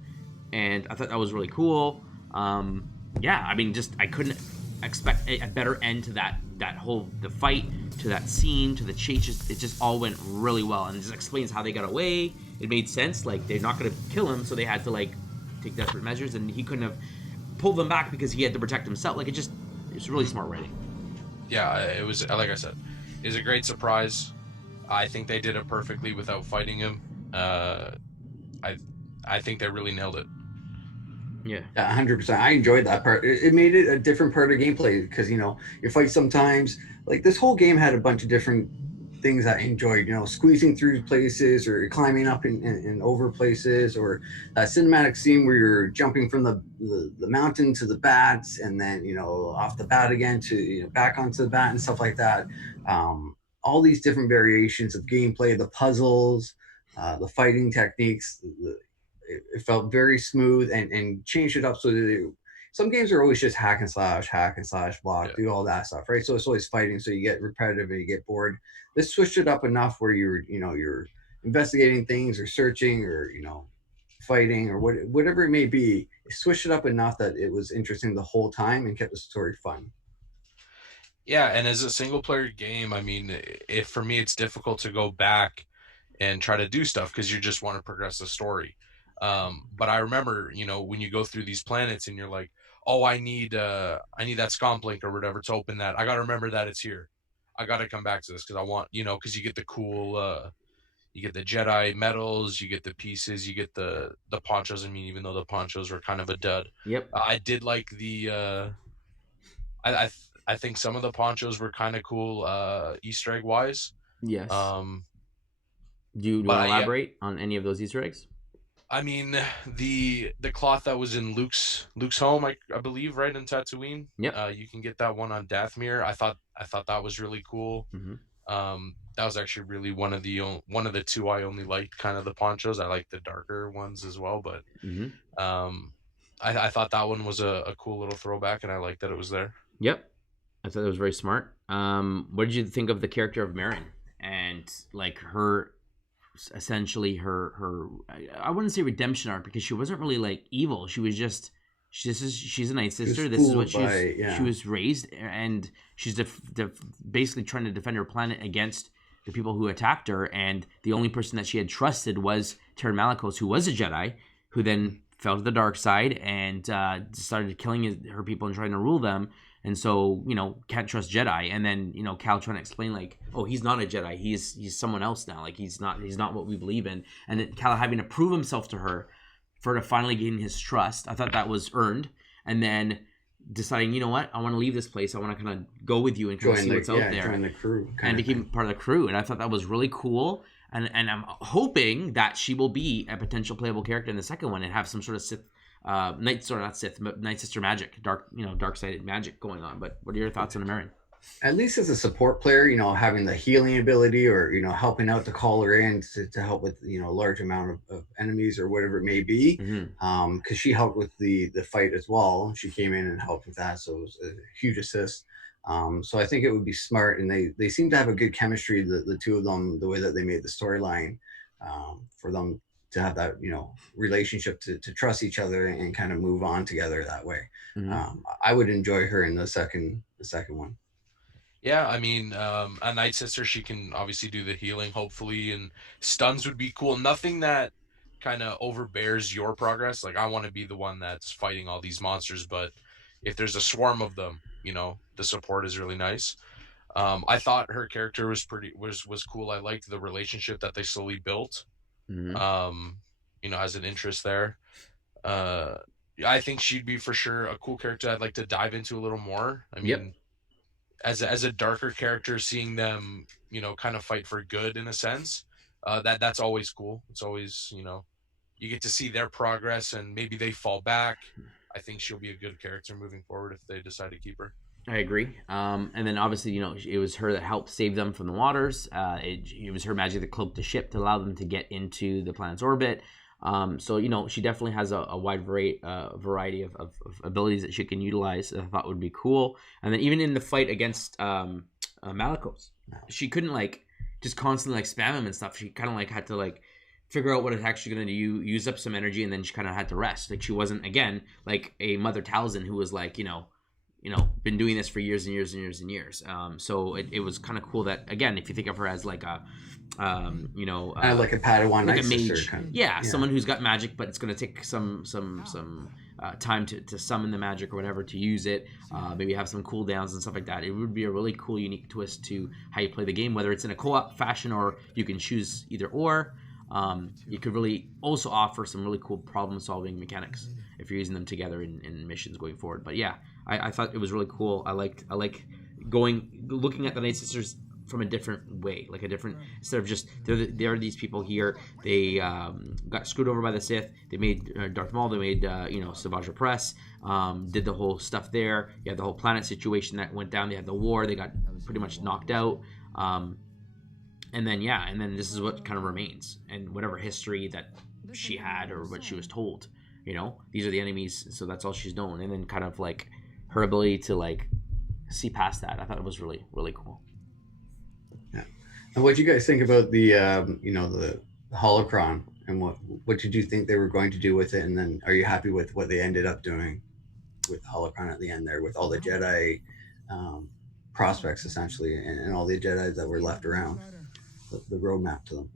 And I thought that was really cool. Yeah, I mean, I couldn't expect a better end to that whole the fight, to that scene, to the chase. It just all went really well, and it just explains how they got away. It made sense. Like they're not going to kill him, so they had to like take desperate measures, and he couldn't have pulled them back because he had to protect himself. Like it's really smart writing. Yeah, it was, like I said, it was a great surprise. I think they did it perfectly without fighting him. I think they really nailed it. Yeah, 100%. I enjoyed that part. It made it a different part of gameplay because you fight sometimes. Like this whole game had a bunch of different things I enjoyed. Squeezing through places or climbing up and over places, or that cinematic scene where you're jumping from the mountain to the bats, and then off the bat again to back onto the bat and stuff like that. All these different variations of gameplay, the puzzles, the fighting techniques. It felt very smooth and changed it up so that some games are always just hack and slash block, do all that stuff, right? So it's always fighting, so you get repetitive and you get bored. This switched it up enough where you're investigating things or searching or fighting or whatever it may be. It switched it up enough that it was interesting the whole time and kept the story fun. Yeah, and as a single player game, I mean, for me it's difficult to go back and try to do stuff because you just want to progress the story. But I remember, when you go through these planets and you're like, oh, I need that scomp link or whatever to open that. I got to remember that it's here. I got to come back to this because I want, because you get the cool, you get the Jedi medals, you get the pieces, you get the ponchos. I mean, even though the ponchos were kind of a dud. Yep. I did like the, I think some of the ponchos were kind of cool, Easter egg wise. Yes. Do you want to elaborate on any of those Easter eggs? I mean, the cloth that was in Luke's home, I believe, right in Tatooine. Yep. You can get that one on Dathomir. I thought that was really cool. Mm-hmm. That was actually really one of the two I only liked, kind of the ponchos. I like the darker ones as well, but I thought that one was a cool little throwback, and I like that it was there. Yep, I thought that was very smart. What did you think of the character of Marin and like her, essentially her I wouldn't say redemption arc, because she wasn't really like evil. She was just she's a Night Sister. This is what she was raised, and she's basically trying to defend her planet against the people who attacked her. And the only person that she had trusted was Terran Malicos, who was a Jedi, who then fell to the dark side and started killing her people and trying to rule them. And so, can't trust Jedi. And then, Cal trying to explain like, oh, he's not a Jedi. He's someone else now. Like he's not what we believe in. And then Cal having to prove himself to her for her to finally gain his trust. I thought that was earned. And then deciding, you know what, I want to leave this place. I want to kind of go with you and kind of see what's out there. Join the crew. And became part of the crew. And I thought that was really cool. And I'm hoping that she will be a potential playable character in the second one and have some sort of Sith, Night Sister magic, dark-sided magic going on. But what are your thoughts on Marin? At least as a support player, having the healing ability, or helping out to call her in to help with a large amount of enemies or whatever it may be, because she helped with the fight as well. She came in and helped with that, so it was a huge assist. So I think it would be smart, and they seem to have a good chemistry, the two of them, the way that they made the storyline, for them to have that relationship to trust each other and kind of move on together that way. I would enjoy her in the second one. Yeah, I mean, a Night Sister, she can obviously do the healing, hopefully, and stuns would be cool. Nothing that kind of overbears your progress. Like, I want to be the one that's fighting all these monsters, but if there's a swarm of them, the support is really nice. I thought her character was was cool. I liked the relationship that they slowly built. As an interest there. I think she'd be for sure a cool character I'd like to dive into a little more. I mean, as a darker character, seeing them, kind of fight for good in a sense, that's always cool. It's always, you get to see their progress and maybe they fall back. I think she'll be a good character moving forward if they decide to keep her. I agree. And then obviously, it was her that helped save them from the waters. It was her magic that cloaked the ship to allow them to get into the planet's orbit. So, she definitely has a wide variety of abilities that she can utilize that I thought would be cool. And then even in the fight against Malicos, she couldn't just constantly spam him and stuff. She kind of had to figure out what it's actually going to do, use up some energy, and then she kind of had to rest. She wasn't, again, like a Mother Talzin who was been doing this for years and years and years and years. So it was kind of cool that, again, if you think of her as like a like a Padawan, like a mage, someone who's got magic, but it's going to take some time to summon the magic or whatever, to use it. Maybe have some cooldowns and stuff like that. It would be a really cool, unique twist to how you play the game, whether it's in a co-op fashion or you can choose either or. You could really also offer some really cool problem-solving mechanics if you're using them together in missions going forward. But yeah, I thought it was really cool. I like looking at the Night Sisters from a different way, instead of just there are these people here. They got screwed over by the Sith. They made Darth Maul. They made Savage Press. Did the whole stuff there. You had the whole planet situation that went down. They had the war. They got pretty much knocked out. And then this is what kind of remains, and whatever history that she had or what she was told, these are the enemies, so that's all she's known. And then kind of her ability to see past that, I thought it was really, really cool. Yeah. And what do you guys think about the the holocron, and what did you think they were going to do with it? And then are you happy with what they ended up doing with the holocron at the end there, with all the Jedi prospects essentially, and all the Jedi that were left around? The roadmap to them.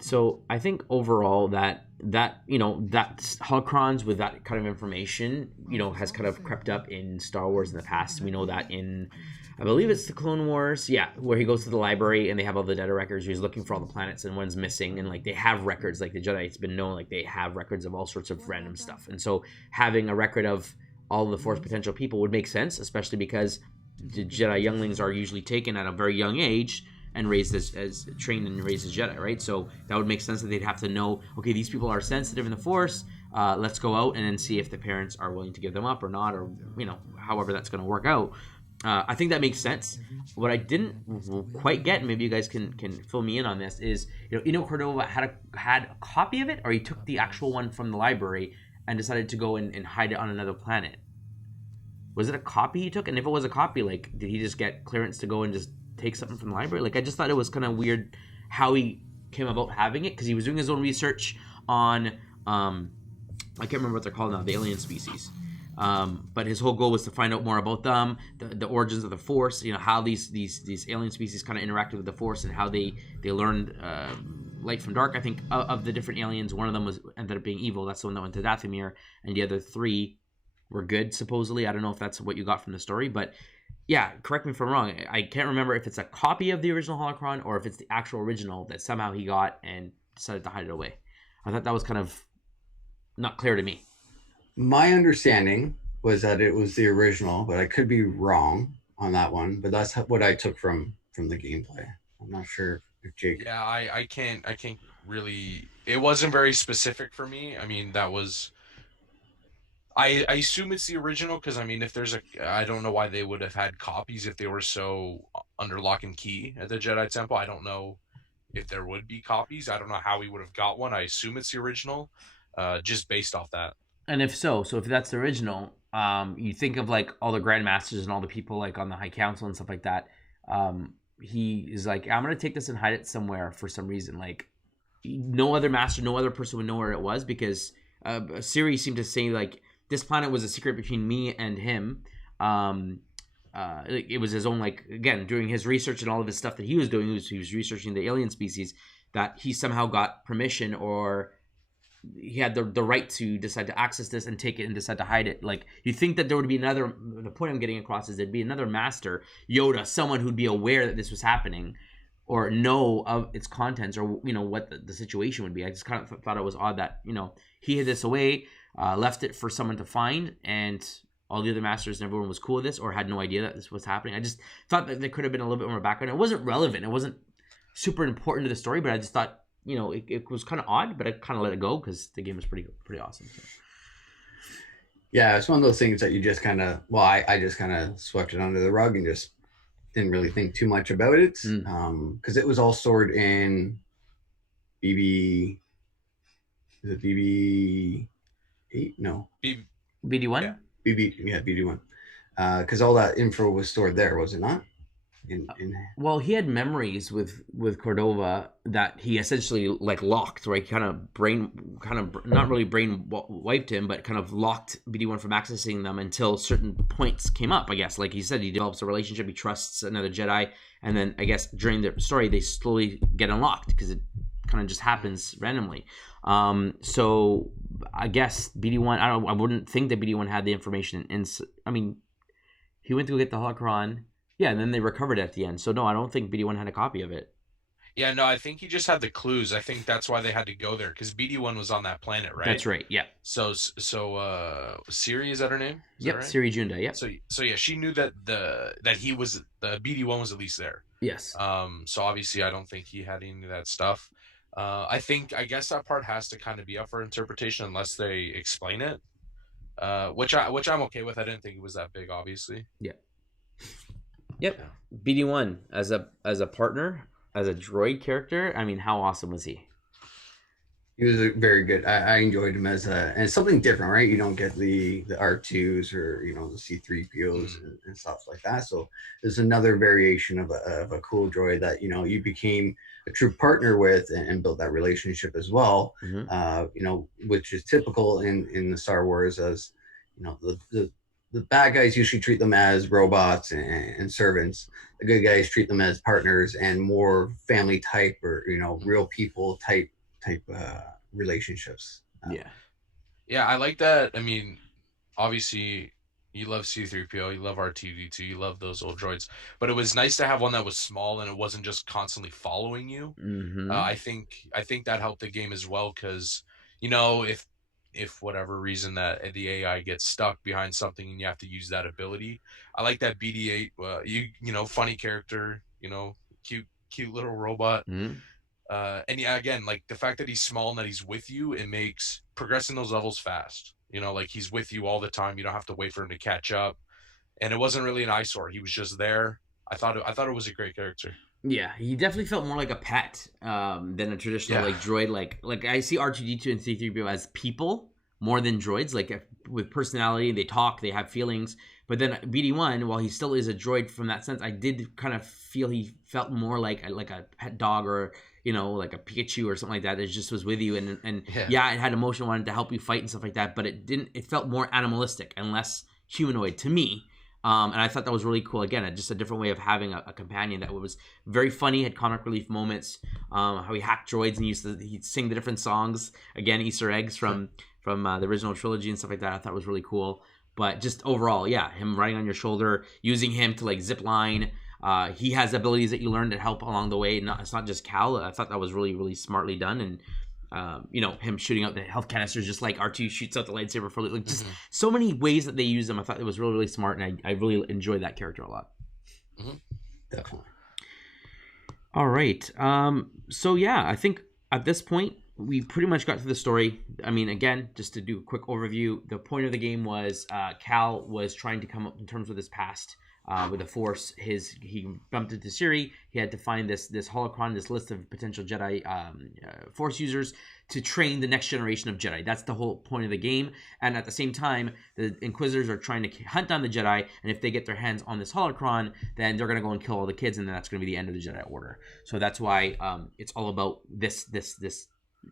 So I think overall that holocrons with that kind of information, has kind of crept up in Star Wars in the past. We know that in, I believe it's the Clone Wars, where he goes to the library and they have all the data records. He's looking for all the planets and one's missing, and they have records. The Jedi, it's been known they have records of all sorts of random stuff. And so having a record of all the Force potential people would make sense, especially because the Jedi younglings are usually taken at a very young age and raised as trained and raised as Jedi, right? So that would make sense that they'd have to know, okay, these people are sensitive in the Force. Let's go out and then see if the parents are willing to give them up or not, or however that's going to work out. I think that makes sense. What I didn't quite get, and maybe you guys can fill me in on this, is Cordova had a copy of it, or he took the actual one from the library and decided to go and hide it on another planet. Was it a copy he took? And if it was a copy, like, did he just get clearance to go and just take something from the library? Like, I just thought it was kind of weird how he came about having it, because he was doing his own research on, I can't remember what they're called now, the alien species. But his whole goal was to find out more about them, the origins of the Force, you know, how these alien species kind of interacted with the Force, and how they learned light from dark. I think of the different aliens, one of them ended up being evil. That's the one that went to Dathomir, and the other three were good, supposedly. I don't know if that's what you got from the story, but yeah, correct me if I'm wrong. I can't remember if it's a copy of the original holocron or if it's the actual original that somehow he got and decided to hide it away. I thought that was kind of not clear to me. My understanding was that it was the original, but I could be wrong on that one. But that's what I took from the gameplay. I'm not sure if Jake. Yeah, I can't really. It wasn't very specific for me. I mean, that was. I assume it's the original, because I mean, if there's I don't know why they would have had copies if they were so under lock and key at the Jedi Temple. I don't know if there would be copies. I don't know how he would have got one. I assume it's the original, just based off that. And if that's the original, you think of like all the grandmasters and all the people like on the High Council and stuff like that. He is like, I'm gonna take this and hide it somewhere for some reason. Like, no other master, no other person would know where it was, because Siri seemed to say like, this planet was a secret between me and him. It was his own, like, again, doing his research and all of his stuff that he was doing. He was researching the alien species, that he somehow got permission, or he had the right to decide to access this and take it and decide to hide it. Like, you think that there would be another, the point I'm getting across is there'd be another master, Yoda, someone who'd be aware that this was happening, or know of its contents, or, you know, what the situation would be. I just kind of thought it was odd that, you know, he hid this away, left it for someone to find, and all the other masters and everyone was cool with this, or had no idea that this was happening. I just thought that there could have been a little bit more background. It wasn't relevant. It wasn't super important to the story, but I just thought, you know, it was kind of odd, but I kind of let it go because the game was pretty awesome. So. Yeah, it's one of those things that you just kind of, I just kind of swept it under the rug and just didn't really think too much about it, because it was all stored in BB. Is it BB-8? No. BD-1? Yeah. BD-1. Because all that info was stored there, was it not? Well, he had memories with Cordova that he essentially like locked, right? Not really brain wiped him, but kind of locked BD-1 from accessing them until certain points came up, I guess. Like he said, he develops a relationship, he trusts another Jedi, and then I guess during the story they slowly get unlocked because it kind of just happens randomly. So I guess BD-1, I wouldn't think that BD-1 had the information. I mean, he went to go get the holocron. Yeah, and then they recovered it at the end. So no, I don't think BD-1 had a copy of it. Yeah, no, I think he just had the clues. I think that's why they had to go there, because BD-1 was on that planet, right? That's right. Yeah. So Siri, is that her name? Yep, right? Siri Junda. Yeah. So yeah, she knew that the BD-1 was at least there. Yes. So obviously, I don't think he had any of that stuff. I guess that part has to kind of be up for interpretation unless they explain it. Which I'm okay with. I didn't think it was that big, obviously. Yeah. Yep. BD-1 as a partner, as a droid character. I mean, how awesome was he? He was very good. I enjoyed him and something different, right? You don't get the R2s or, you know, the C-3POs and stuff like that. So there's another variation of a cool droid that, you know, you became a true partner with and built that relationship as well. You know, which is typical in the Star Wars, as, you know, the bad guys usually treat them as robots and servants. The good guys treat them as partners and more family type, or, you know, real people type relationships. Yeah, I like that. I mean, obviously you love C-3PO, you love R2-D2, you love those old droids, but it was nice to have one that was small and it wasn't just constantly following you. I think that helped the game as well, because, you know, if whatever reason that the AI gets stuck behind something and you have to use that ability, I like that BD-8. You know, funny character, you know, cute little robot. And yeah, again, like the fact that he's small and that he's with you, it makes progressing those levels fast. You know, like he's with you all the time. You don't have to wait for him to catch up. And it wasn't really an eyesore. He was just there. I thought it was a great character. Yeah, he definitely felt more like a pet than a traditional like droid. Like I see R2-D2 and C-3PO as people, more than droids, like with personality, they talk, they have feelings. But then BD1, while he still is a droid from that sense, I did kind of feel he felt more like a pet dog, or like a Pikachu or something like that. It just was with you, and yeah, it had emotion, wanted to help you fight and stuff like that. But it felt more animalistic and less humanoid to me. And I thought that was really cool. Again, just a different way of having a companion that was very funny, had comic relief moments. How he hacked droids and he'd sing the different songs. Again, Easter eggs from the original trilogy and stuff like that. I thought was really cool. But just overall, yeah, him riding on your shoulder, using him to like zip line. He has abilities that you learn to help along the way. It's not just Cal. I thought that was really, really smartly done. And him shooting out the health canisters just like R2 shoots out the lightsaber for like just so many ways that they use them. I thought it was really, really smart, and I really enjoyed that character a lot. Definitely. All right. So yeah, I think at this point we pretty much got to the story. I mean, again, just to do a quick overview, the point of the game was Cal was trying to come up in terms with his past. With the Force, he bumped into Siri. He had to find this holocron, this list of potential Jedi Force users to train the next generation of Jedi. That's the whole point of the game. And at the same time, the Inquisitors are trying to hunt down the Jedi. And if they get their hands on this holocron, then they're going to go and kill all the kids, and then that's going to be the end of the Jedi Order. So that's why it's all about this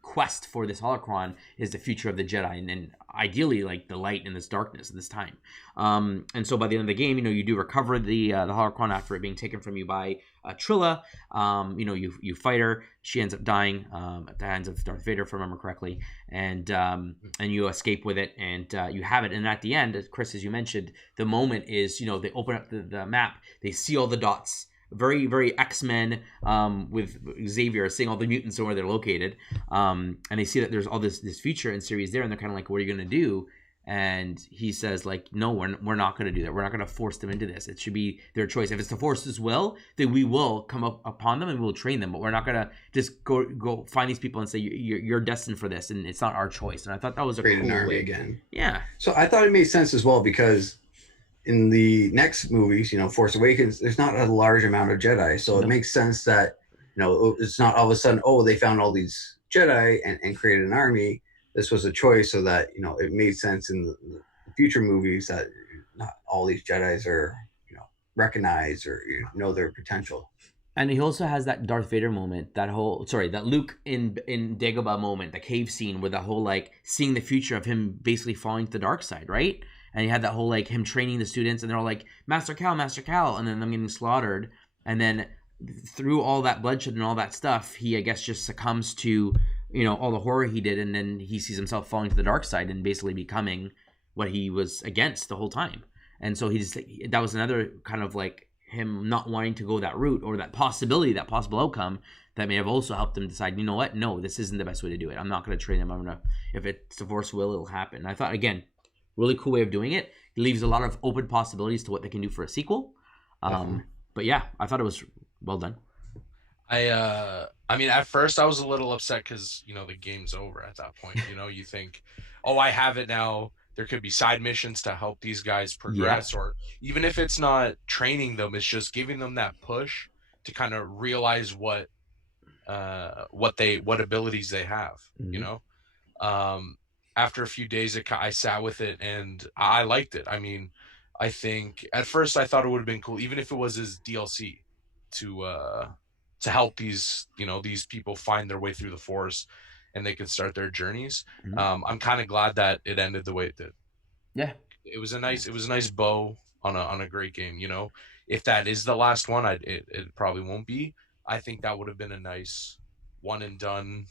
quest for this holocron is the future of the Jedi, and ideally like the light in this darkness in this time. And so by the end of the game, you do recover the holocron after it being taken from you by Trilla. You fight her. She ends up dying at the hands of Darth Vader, if I remember correctly, and you escape with it, and you have it. And at the end, Chris, as you mentioned, the moment is they open up the map, they see all the dots. Very, very X-Men with Xavier seeing all the mutants and where they're located. And they see that there's all this future and series there, and they're kind of like, what are you going to do? And he says, like, no, we're not going to do that. We're not going to force them into this. It should be their choice. If it's the Force's will, then we will come up upon them and we'll train them. But we're not going to just go find these people and say, you're destined for this, and it's not our choice. And I thought that was a Create cool an army way. again. Yeah. So I thought it made sense as well, because in the next movies, Force Awakens, there's not a large amount of Jedi. So it makes sense that, it's not all of a sudden, they found all these Jedi and created an army. This was a choice so that, it made sense in the future movies that not all these Jedis are, recognized or know their potential. And he also has that Darth Vader moment, that Luke in Dagobah moment, the cave scene where the whole like seeing the future of him basically falling to the dark side, right? And he had that whole like him training the students, and they're all like, Master Cal, and then them getting slaughtered. And then through all that bloodshed and all that stuff, he I guess just succumbs to all the horror he did, and then he sees himself falling to the dark side and basically becoming what he was against the whole time. And so that was another kind of like him not wanting to go that route, or that possible outcome that may have also helped him decide, you know what, no, this isn't the best way to do it. I'm not going to train them. If it's the Force will, it'll happen. And I thought, again, really cool way of doing it. It leaves a lot of open possibilities to what they can do for a sequel. But yeah, I thought it was well done. I mean, at first I was a little upset because, the game's over at that point. You think, I have it now. There could be side missions to help these guys progress, or even if it's not training them, it's just giving them that push to kind of realize what abilities they have, After a few days, I sat with it and I liked it. I mean, I think at first I thought it would have been cool, even if it was as DLC to help these people find their way through the Force and they could start their journeys. I'm kind of glad that it ended the way it did. Yeah, it was a nice bow on a great game. If that is the last one, it probably won't be. I think that would have been a nice one and done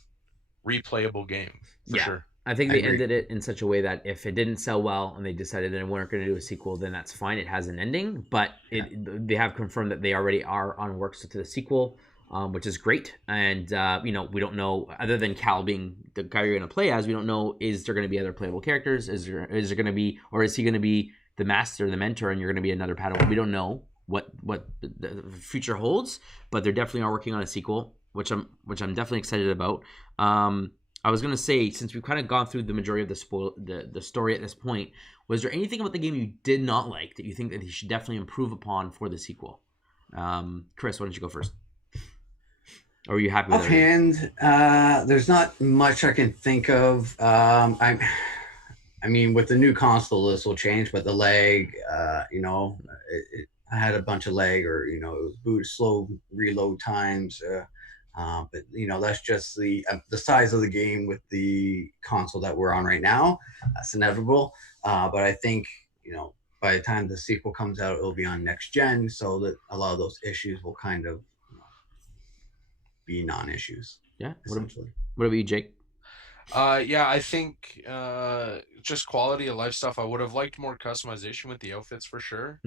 replayable game for sure. I think they ended it in such a way that if it didn't sell well and they decided they weren't going to do a sequel, then that's fine. It has an ending, but they have confirmed that they already are on works to the sequel, which is great. And, we don't know, other than Cal being the guy you're going to play as, we don't know, is there going to be other playable characters? Is there going to be, or is he going to be the master, the mentor, and you're going to be another Padawan? We don't know what the future holds, but they definitely are working on a sequel, which I'm definitely excited about. I was gonna say, since we've kind of gone through the majority of the story at this point, was there anything about the game you did not like that you think that he should definitely improve upon for the sequel? Chris, why don't you go first? Or are you happy with offhand? There's not much I can think of. I mean, with the new console, this will change, but the lag, I had a bunch of lag, or it was slow reload times. But that's just the size of the game with the console that we're on right now. That's inevitable. But I think by the time the sequel comes out, it'll be on next gen, so that a lot of those issues will kind of be non-issues. Yeah. Essentially. What about you, Jake? Yeah, I think just quality of life stuff. I would have liked more customization with the outfits for sure.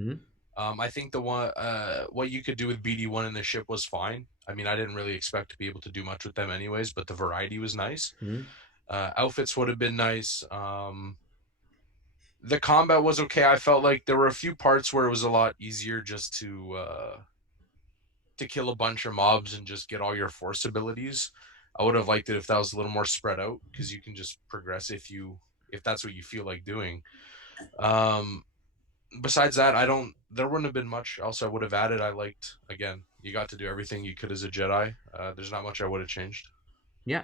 I think the one what you could do with BD1 in the ship was fine. I mean, I didn't really expect to be able to do much with them anyways, but the variety was nice. Outfits would have been nice. The combat was okay. I felt like there were a few parts where it was a lot easier just to kill a bunch of mobs and just get all your force abilities. I would have liked it if that was a little more spread out, because you can just progress if that's what you feel like doing. Besides that, there wouldn't have been much else I would have added. I liked, again, you got to do everything you could as a Jedi. There's not much I would have changed. Yeah.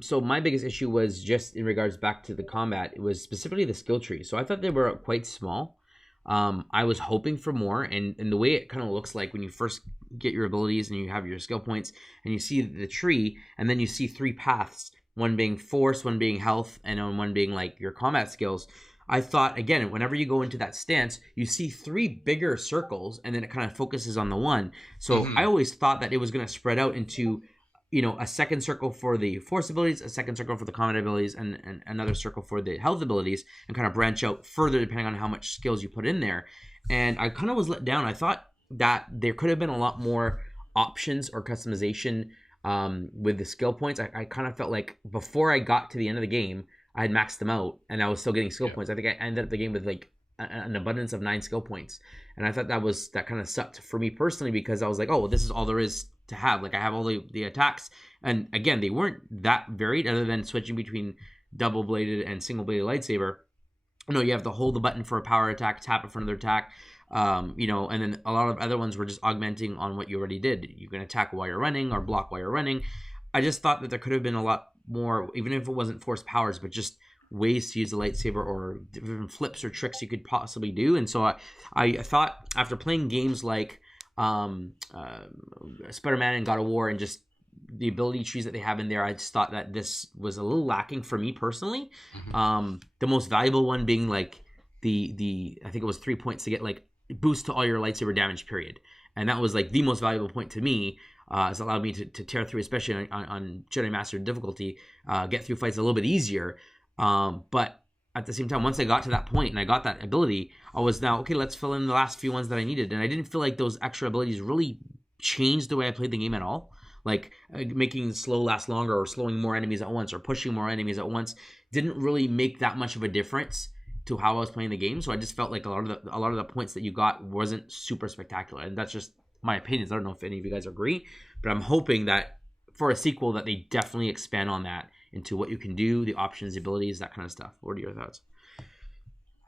So my biggest issue was just in regards back to the combat. It was specifically the skill tree. So I thought they were quite small. I was hoping for more, and the way it kind of looks like when you first get your abilities and you have your skill points and you see the tree, and then you see 3 paths, one being force, one being health, and one being like your combat skills. I thought, again, whenever you go into that stance, you see 3 bigger circles, and then it kind of focuses on the one. So I always thought that it was going to spread out into a second circle for the force abilities, a second circle for the combat abilities, and another circle for the health abilities, and kind of branch out further depending on how much skills you put in there. And I kind of was let down. I thought that there could have been a lot more options or customization with the skill points. I kind of felt like before I got to the end of the game, I had maxed them out, and I was still getting skill points. I think I ended up the game with like an abundance of 9 skill points, and I thought that kind of sucked for me personally, because I was like, oh, well, this is all there is to have. Like, I have all the attacks, and again, they weren't that varied other than switching between double bladed and single bladed lightsaber. You have to hold the button for a power attack, tap it for another attack, and then a lot of other ones were just augmenting on what you already did. You can attack while you're running or block while you're running. I just thought that there could have been a lot more, even if it wasn't force powers, but just ways to use the lightsaber or different flips or tricks you could possibly do. And so I thought, after playing games like Spider-Man and God of War, and just the ability trees that they have in there, I just thought that this was a little lacking for me personally. The most valuable one being like the I think it was 3 points to get like boost to all your lightsaber damage, period. And that was like the most valuable point to me. It's allowed me to tear through, especially on Jedi Master difficulty, get through fights a little bit easier. But at the same time, once I got to that point and I got that ability, I was now, okay, let's fill in the last few ones that I needed. And I didn't feel like those extra abilities really changed the way I played the game at all. Like making slow last longer, or slowing more enemies at once, or pushing more enemies at once didn't really make that much of a difference to how I was playing the game. So I just felt like a lot of the points that you got wasn't super spectacular. And that's just my opinions. I don't know if any of you guys agree, but I'm hoping that for a sequel that they definitely expand on that into what you can do, the options, the abilities, that kind of stuff. What are your thoughts?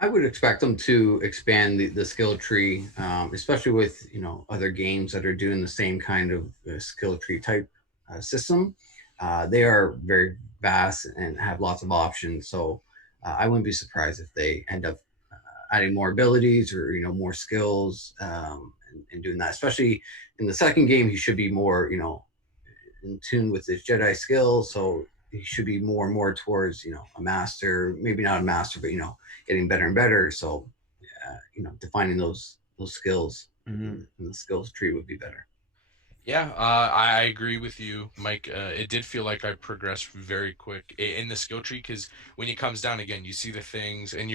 I would expect them to expand the skill tree, especially with other games that are doing the same kind of skill tree type system. They are very vast and have lots of options. So I wouldn't be surprised if they end up adding more abilities, or more skills, and doing that. Especially in the second game, he should be more in tune with his Jedi skills. So he should be more and more towards a master, maybe not a master, but getting better and better. So defining those skills in the skills tree would be better. Yeah, I agree with you, Mike. It did feel like I progressed very quick in the skill tree, because when it comes down again, you see the things, and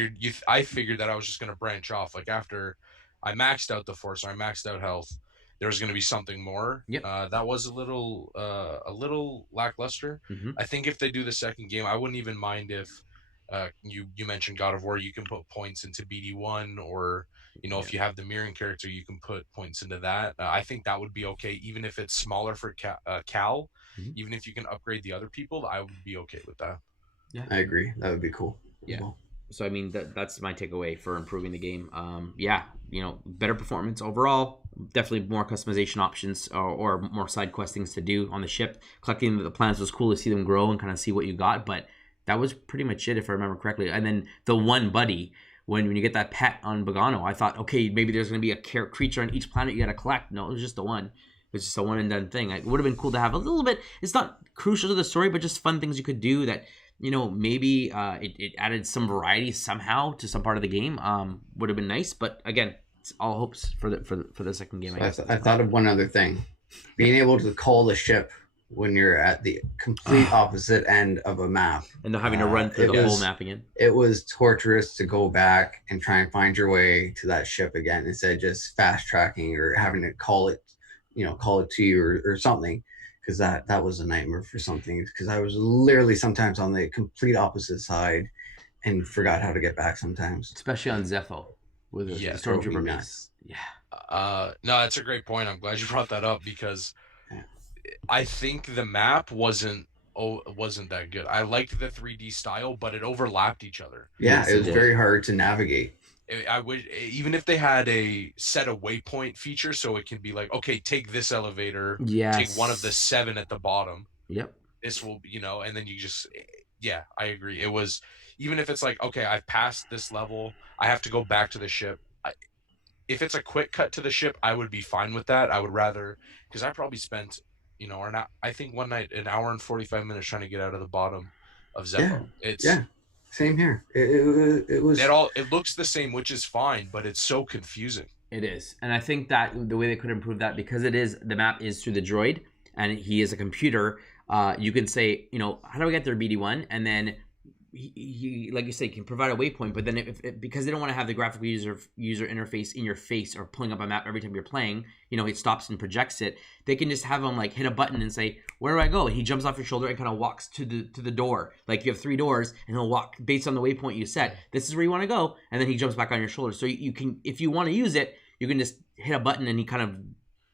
I figured that I was just going to branch off. Like, after I maxed out the force, or I maxed out health, there was going to be something more. Yep. That was a little lackluster. I think if they do the second game, I wouldn't even mind if you mentioned God of War, you can put points into BD1, or if you have the mirroring character, you can put points into that. I think that would be okay, even if it's smaller for Cal. Even if you can upgrade the other people, I would be okay with that. Yeah, I agree. That would be cool. Yeah. Well. So I mean, that's my takeaway for improving the game. Better performance overall. Definitely more customization options, or more side quest things to do on the ship. Collecting the planets was cool to see them grow and kind of see what you got, but that was pretty much it, if I remember correctly. And then the one buddy, when you get that pet on Bogano, I thought, okay, maybe there's going to be a creature on each planet you got to collect. No, it was just the one. It was just a one and done thing. It would have been cool to have a little bit. It's not crucial to the story, but just fun things you could do that, maybe it added some variety somehow to some part of the game. Would have been nice. But again, it's all hopes for the second game. So I thought of one other thing. Being able to call the ship when you're at the complete opposite end of a map. And not having to run through the whole map again. It was torturous to go back and try and find your way to that ship again instead of just fast tracking or having to call it to you or something, because that was a nightmare for something, because I was literally sometimes on the complete opposite side and forgot how to get back sometimes. Especially on Zepho with the Stormtrooper base. Yeah. No, that's a great point. I'm glad you brought that up, because I think the map wasn't that good. I liked the 3D style, but it overlapped each other. Yeah, it was very hard to navigate. I would, even if they had a set a waypoint feature, so it can be like, okay, take this elevator, take one of the 7 at the bottom. Yep. This will, and then you just, I agree. It was, even if it's like, okay, I've passed this level, I have to go back to the ship. If it's a quick cut to the ship, I would be fine with that. I would rather, because I probably spent, I think one night, an hour and 45 minutes trying to get out of the bottom of Zepho. Same here. It was. It looks the same, which is fine, but it's so confusing. It is, and I think that the way they could improve that, because the map is through the droid, and he is a computer. You can say, how do I get there, BD1, and then he like you say, can provide a waypoint. But then because they don't want to have the graphical user interface in your face or pulling up a map every time you're playing, it stops and projects it. They can just have him like hit a button and say, where do I go? And he jumps off your shoulder and kind of walks to the door. Like you have 3 doors, and he'll walk based on the waypoint you set. This is where you want to go, and then he jumps back on your shoulder. So you can, if you want to use it, you can just hit a button and he kind of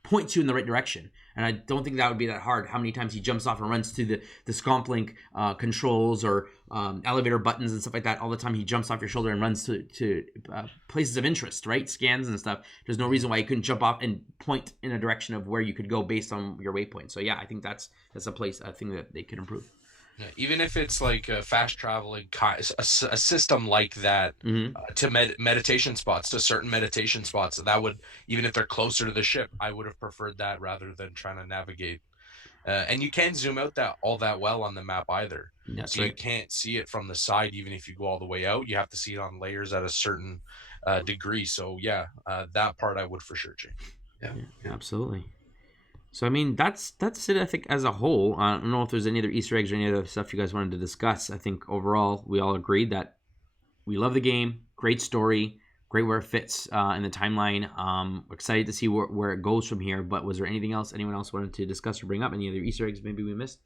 points you in the right direction. And I don't think that would be that hard. How many times he jumps off and runs to the Scomplink controls or elevator buttons and stuff like that. All the time he jumps off your shoulder and runs to places of interest, right? Scans and stuff. There's no reason why he couldn't jump off and point in a direction of where you could go based on your waypoint. So yeah, I think that's a thing that they could improve. Yeah, even if it's like a fast traveling, a system like that, to meditation spots, to certain meditation spots, that would, even if they're closer to the ship, I would have preferred that rather than trying to navigate. And you can't zoom out all that well on the map either. That's so right. You can't see it from the side, even if you go all the way out. You have to see it on layers at a certain degree. So yeah, that part I would for sure change. Yeah, absolutely. So I mean, that's it. I think as a whole, I don't know if there's any other Easter eggs or any other stuff you guys wanted to discuss. I think overall we all agreed that we love the game. Great story, great where it fits in the timeline. We're excited to see where it goes from here. But was there anything else anyone else wanted to discuss or bring up? Any other Easter eggs maybe we missed?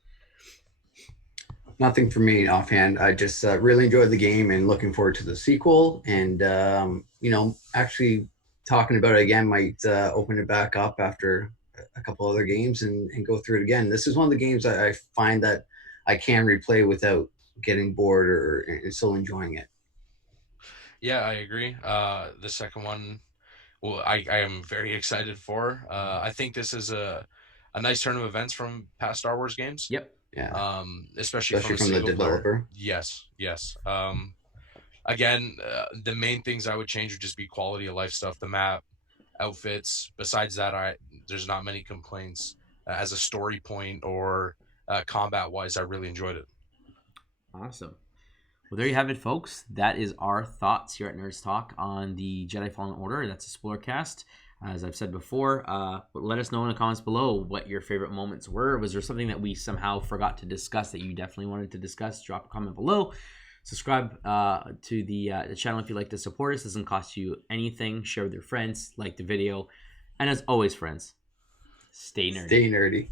Nothing for me offhand. I just really enjoyed the game and looking forward to the sequel. And actually talking about it again might open it back up after a couple other games and go through it again. This is one of the games I find that I can replay without getting bored or still enjoying it. Yeah, I agree. The second one, well, I am very excited for. I think this is a nice turn of events from past Star Wars games. Yep. Yeah. Especially from the developer. Yes. Again, the main things I would change would just be quality of life stuff, the map, outfits. Besides that, there's not many complaints. As a story point or combat wise, I really enjoyed it. Awesome. Well, there you have it, folks. That is our thoughts here at Nerds Talk on the Jedi Fallen Order. That's a Spoilercast. As I've said before, let us know in the comments below what your favorite moments were. Was there something that we somehow forgot to discuss that you definitely wanted to discuss? Drop a comment below. Subscribe to the channel if you'd like to support us. It doesn't cost you anything. Share with your friends. Like the video. And as always, friends, stay nerdy. Stay nerdy.